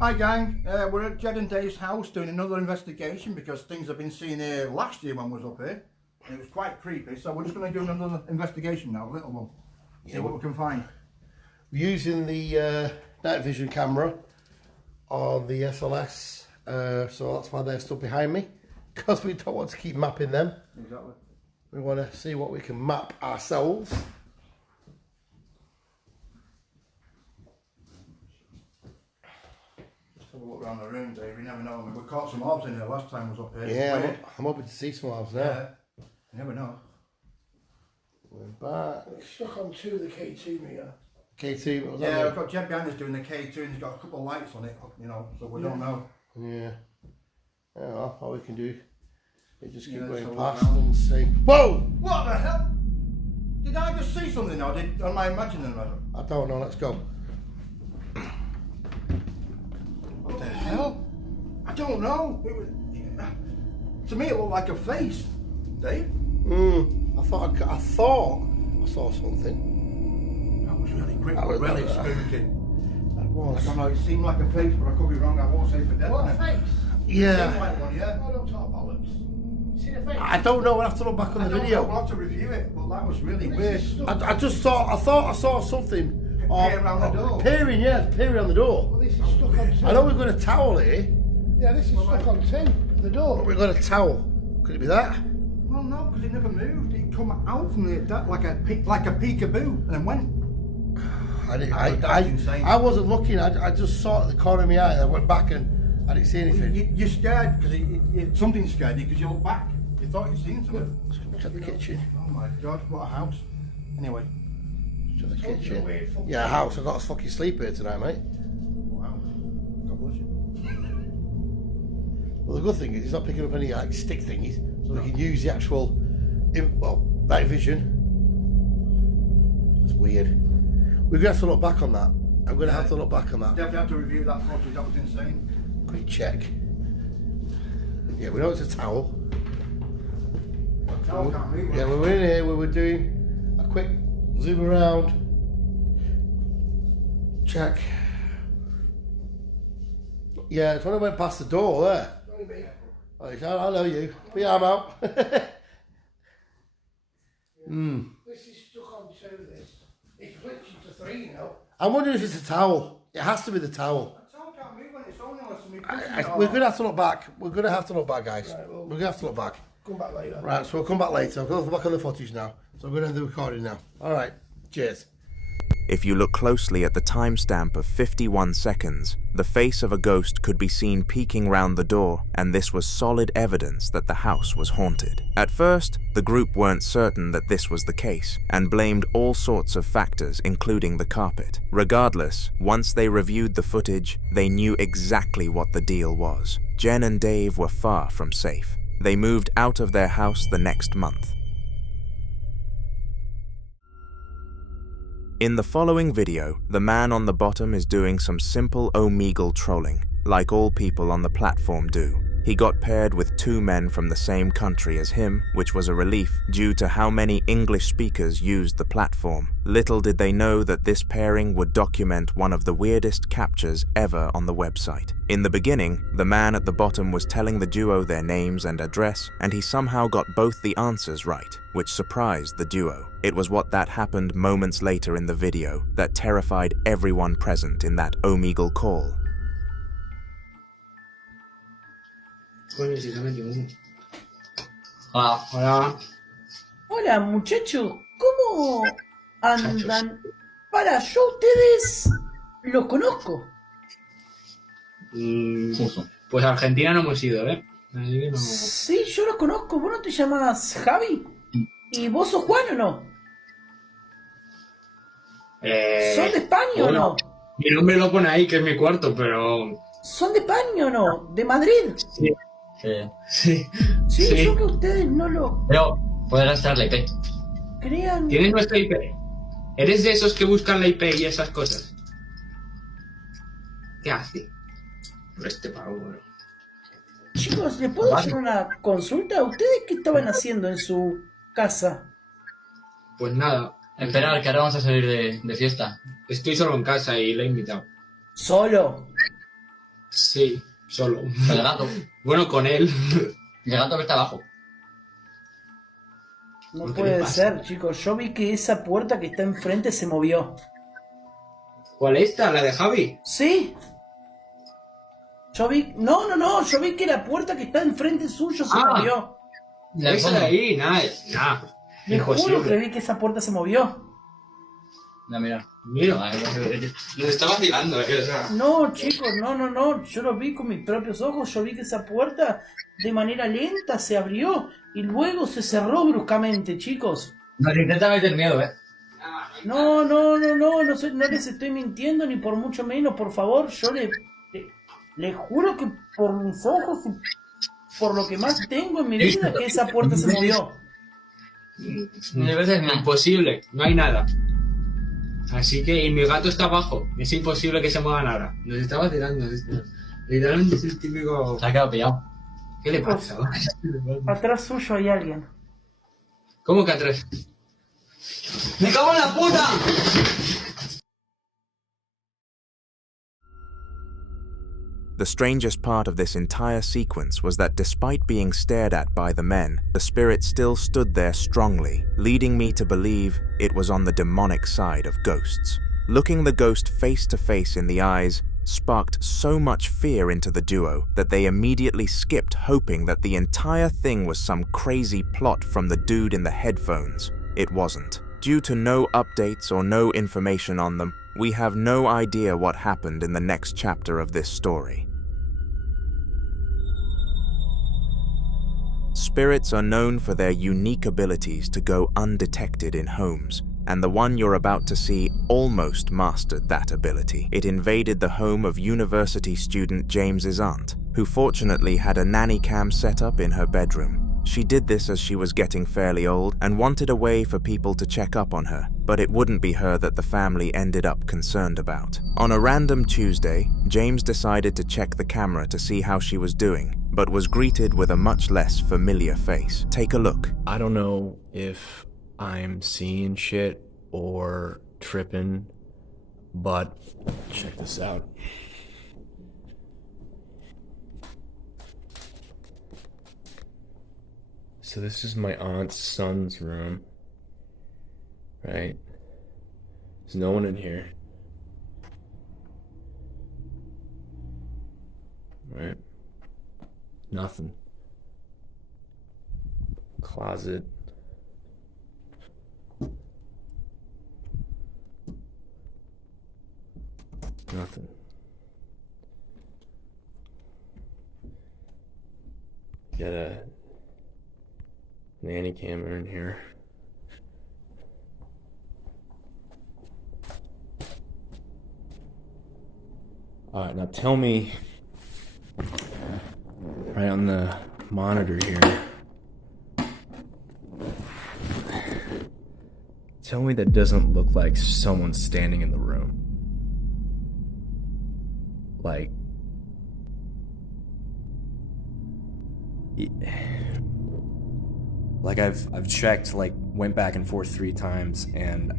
Hi gang, we're at Jed and Dave's house doing another investigation because things I've been seeing here last year when we was up here. It was quite creepy, so we're just going to do another investigation now, a little one. See what we can find. We're using the night vision camera on the SLS, so that's why they're stood behind me, because we don't want to keep mapping them. Exactly. We want to see what we can map ourselves. look around the room, Dave. You never know. We caught some orbs in there last time I was up here. Yeah, I'm hoping to see some orbs there. Yeah. You never know. We're back. It's stuck on 2 of the K2 meter. K2, what was Yeah, that? I've got Jed behind us doing the K2 and he's got a couple of lights on it, you know, so we don't know. Yeah. Yeah, well, all we can do is just keep Yeah, going so past look and see. Whoa! What the hell? Did I just see something or am I imagining it? I don't know, let's go. What the hell? I don't know. It was, to me it looked like a face, Dave. I thought I saw something. That was really quick, That was really better. spooky. That was. I don't know, it seemed like a face, but I could be wrong. I won't say for definite. What a face? Yeah. It seemed like one, yeah. I don't talk bollocks. You see the face? I don't know, we'll have to look back on the video. We'll have to review it, but that was really weird. I thought I saw something. Peer around the door. Peering, yeah, peering on the door. Well, this is stuck on 2. I know we've got a towel here, Yeah, this is stuck on 2. The door. but we've got a towel. Could it be that? Well, no, because it never moved. It come out from that like a peekaboo and then went. That's insane. I wasn't looking. I just saw it at the corner of my eye. And I went back and I didn't see anything. You're scared because something scared you because you look back. You thought you'd seen something. Let's go check the kitchen. Oh my God, what a house. Anyway. Check the kitchen. Yeah, house. I got a fucking sleep here tonight, mate. Wow. God bless you. Well, the good thing is he's not picking up any like stick thingies, so we can use the actual, night vision. That's weird. We're gonna have to look back on that. I'm gonna have to look back on that. Definitely have to review that footage. That was insane. Quick check. Yeah, we know it's a towel. Towel can't move. Yeah, we were in here. We were doing a quick zoom around. Check. Yeah, it's when I went past the door there. I know you. But yeah, I'm out. This is stuck on 2, this. It's glitching to 3, you know. I'm wondering if it's a towel. It has to be the towel. The towel can't move on its own unless we push it. We're going to have to look back. We're going to have to look back, guys. Right, well, We're going to have to look back. Come back later. Right, so we'll come back later. I'll go back on the footage now. So I'm going to end the recording now. All right. Cheers. If you look closely at the timestamp of 51 seconds, the face of a ghost could be seen peeking round the door, and this was solid evidence that the house was haunted. At first, the group weren't certain that this was the case, and blamed all sorts of factors, including the carpet. Regardless, once they reviewed the footage, they knew exactly what the deal was. Jen and Dave were far from safe. They moved out of their house the next month. In the following video, the man on the bottom is doing some simple Omegle trolling, like all people on the platform do. He got paired with 2 men from the same country as him, which was a relief due to how many English speakers used the platform. Little did they know that this pairing would document one of the weirdest captures ever on the website. In the beginning, the man at the bottom was telling the duo their names and address, and he somehow got both the answers right, which surprised the duo. It was what that happened moments later in the video that terrified everyone present in that Omegle call. Hola, hola. Hola muchachos, ¿cómo andan? Para, yo a ustedes los conozco. Pues a Argentina no hemos ido, ¿eh? Ahí que no... Sí, yo los conozco. ¿Vos no te llamas Javi? ¿Y vos sos Juan o no? ¿Son de España o no? Mi nombre lo pone ahí, que es mi cuarto, pero... ¿Son de España o no? ¿De Madrid? Sí. Sí. Sí, yo que ustedes no lo Pero puedes gastar la IP. crean. ¿Tienes nuestra IP? ¿Eres de esos que buscan la IP y esas cosas? ¿Qué hace? Por este pago, bro. Chicos, ¿les puedo hacer una consulta? ¿Ustedes qué estaban haciendo en su casa? Pues nada. Esperar, que ahora vamos a salir de fiesta. Estoy solo en casa y le he invitado. ¿Solo? Sí, solo. ¿El gato? Bueno, con él. El gato que está abajo. No ¿Qué le puede pasa? ser, chicos. Yo vi que esa puerta que está enfrente se movió. ¿Cuál esta? ¿La de Javi? Sí. Yo vi... No. Yo vi que la puerta que está enfrente suyo se movió. Esa de ahí, nada. Les juro Imposible. que vi que esa puerta se movió. Mira. Nos está vacilando, o sea. No, chicos, no. Yo lo vi con mis propios ojos. Yo vi que esa puerta de manera lenta se abrió y luego se cerró bruscamente, chicos. Nos intenta meter miedo, No les estoy mintiendo ni por mucho menos, por favor. Yo le juro que por mis ojos y por lo que más tengo en mi vida que esa puerta se movió. Es imposible, no hay nada. Así que, y mi gato está abajo, es imposible que se mueva nada. Nos estaba tirando, literalmente es el típico... Se ha quedado pillado. ¿Qué le pasa? Atrás suyo hay alguien. ¿Cómo que atrás? ¡Me cago en la puta! The strangest part of this entire sequence was that despite being stared at by the men, the spirit still stood there strongly, leading me to believe it was on the demonic side of ghosts. Looking the ghost face to face in the eyes sparked so much fear into the duo that they immediately skipped, hoping that the entire thing was some crazy plot from the dude in the headphones. It wasn't. Due to no updates or no information on them, we have no idea what happened in the next chapter of this story. Spirits are known for their unique abilities to go undetected in homes, and the one you're about to see almost mastered that ability. It invaded the home of university student James's aunt, who fortunately had a nanny cam set up in her bedroom. She did this as she was getting fairly old and wanted a way for people to check up on her, but it wouldn't be her that the family ended up concerned about. On a random Tuesday, James decided to check the camera to see how she was doing, but was greeted with a much less familiar face. Take a look. I don't know if I'm seeing shit or tripping, but check this out. So this is my aunt's son's room, right? There's no one in here. Right? Nothing. Closet. Nothing. Got a nanny camera in here. Alright, now tell me, right on the monitor here, tell me that doesn't look like someone standing in the room. Like I've checked, like went back and forth 3 times, and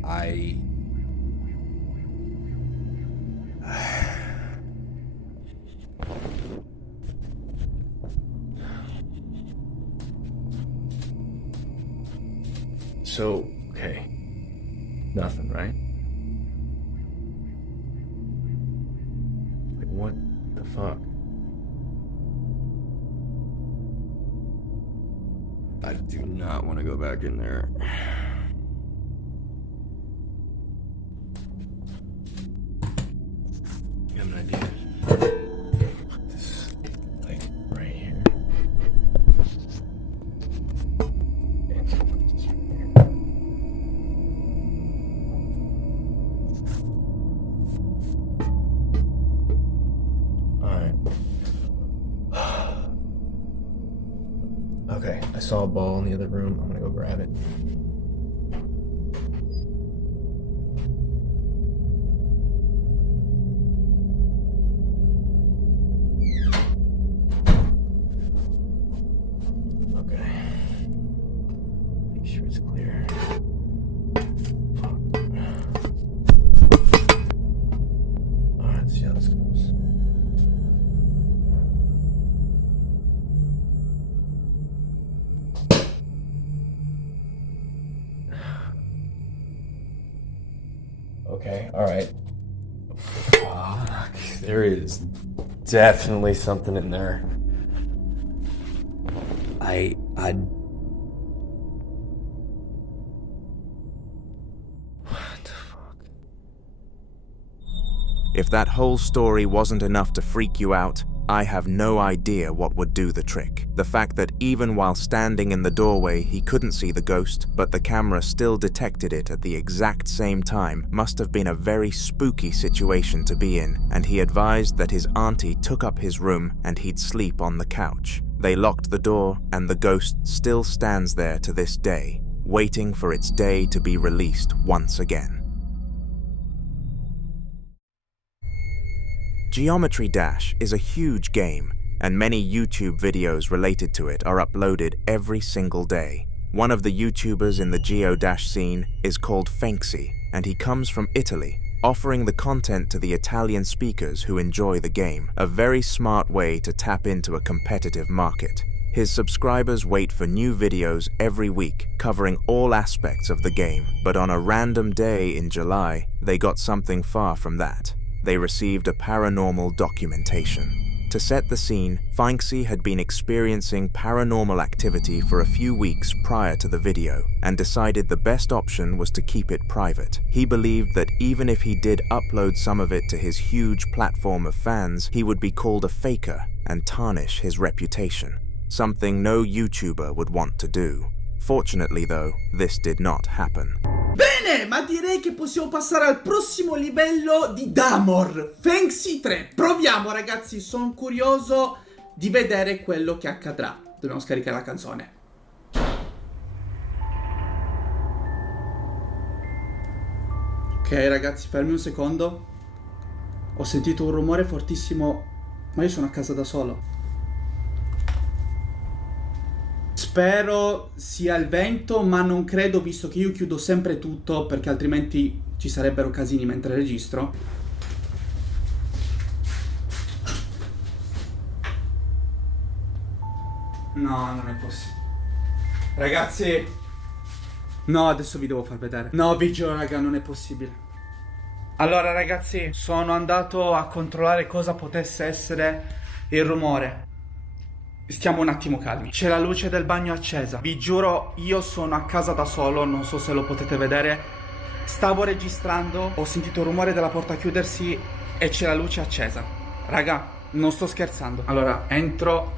So, okay, nothing, right? Like, what the fuck? I do not want to go back in there. You have an idea? This, like, right here. And put this right here. Alright. Okay, I saw a ball in the other room. I'm gonna go grab it. Okay. Make sure it's clear. Alright, let's see how this goes. Okay, alright. Fuck, there is definitely something in there. What the fuck? If that whole story wasn't enough to freak you out, I have no idea what would do the trick. The fact that even while standing in the doorway he couldn't see the ghost, but the camera still detected it at the exact same time must have been a very spooky situation to be in, and he advised that his auntie took up his room and he'd sleep on the couch. They locked the door, and the ghost still stands there to this day, waiting for its day to be released once again. Geometry Dash is a huge game, and many YouTube videos related to it are uploaded every single day. One of the YouTubers in the Geodash scene is called Fanksy, and he comes from Italy, offering the content to the Italian speakers who enjoy the game, a very smart way to tap into a competitive market. His subscribers wait for new videos every week, covering all aspects of the game, but on a random day in July, they got something far from that. They received a paranormal documentation. To set the scene, Fanksy had been experiencing paranormal activity for a few weeks prior to the video, and decided the best option was to keep it private. He believed that even if he did upload some of it to his huge platform of fans, he would be called a faker and tarnish his reputation, something no YouTuber would want to do. Fortunately though, this did not happen. Bene, ma direi che possiamo passare al prossimo livello di Damor, Fanksy 3. Proviamo ragazzi, sono curioso di vedere quello che accadrà. Dobbiamo scaricare la canzone. Ok ragazzi, fermi un secondo. Ho sentito un rumore fortissimo, ma io sono a casa da solo. Spero sia il vento, ma non credo, visto che io chiudo sempre tutto, perché altrimenti ci sarebbero casini mentre registro. No, non è possibile. Ragazzi, no, adesso vi devo far vedere. No, vi giuro raga, non è possibile. Allora ragazzi, sono andato a controllare cosa potesse essere il rumore. Stiamo un attimo calmi. C'è la luce del bagno accesa. Vi giuro, io sono a casa da solo, non so se lo potete vedere. Stavo registrando, ho sentito il rumore della porta chiudersi e c'è la luce accesa. Raga, non sto scherzando. Allora, entro.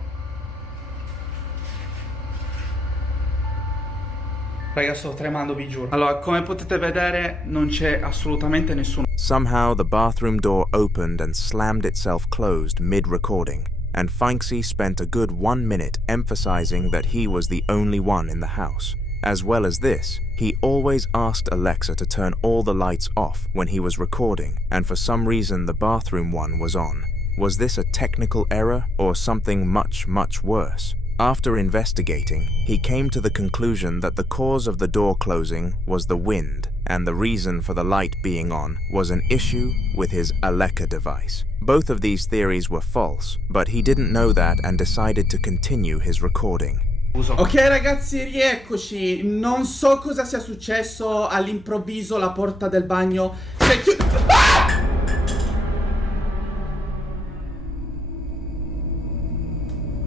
Raga, sto tremando, vi giuro. Allora, come potete vedere, non c'è assolutamente nessuno. Somehow the bathroom door opened and slammed itself closed mid-recording, and Fanksy spent a good 1 minute emphasizing that he was the only one in the house. As well as this, he always asked Alexa to turn all the lights off when he was recording, and for some reason the bathroom one was on. Was this a technical error or something much, much worse? After investigating, he came to the conclusion that the cause of the door closing was the wind, and the reason for the light being on was an issue with his Alexa device. Both of these theories were false, but he didn't know that and decided to continue his recording. Ok ragazzi, rieccoci. Non so cosa sia successo, all'improvviso la porta del bagno si è chiusa.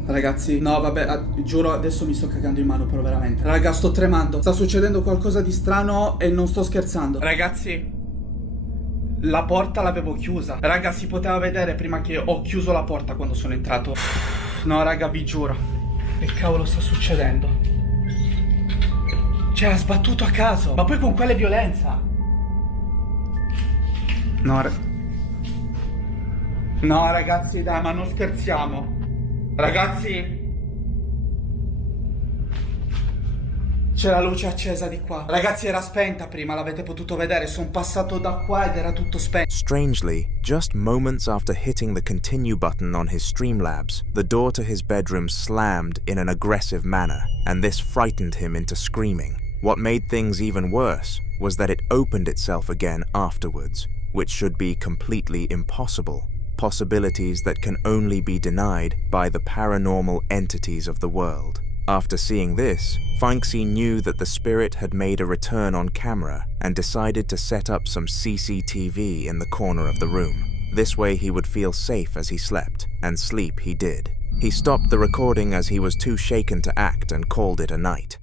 Ragazzi, no vabbè, giuro adesso mi sto cagando in mano però veramente. Raga, sto tremando, sta succedendo qualcosa di strano e non sto scherzando. Ragazzi, la porta l'avevo chiusa. Raga, si poteva vedere prima che ho chiuso la porta quando sono entrato. No raga, vi giuro. Che cavolo sta succedendo? Cioè, ha sbattuto a caso. Ma poi con quale violenza? No ragazzi, dai, ma non scherziamo. Ragazzi, c'è la luce accesa di qua. Ragazzi, era spenta prima, l'avete potuto vedere. Sono passato da qua ed era tutto spento. Strangely, just moments after hitting the continue button on his Streamlabs, the door to his bedroom slammed in an aggressive manner, and this frightened him into screaming. What made things even worse was that it opened itself again afterwards, which should be completely impossible. Possibilities that can only be denied by the paranormal entities of the world. After seeing this, Fanksy knew that the spirit had made a return on camera and decided to set up some CCTV in the corner of the room. This way he would feel safe as he slept, and sleep he did. He stopped the recording as he was too shaken to act and called it a night.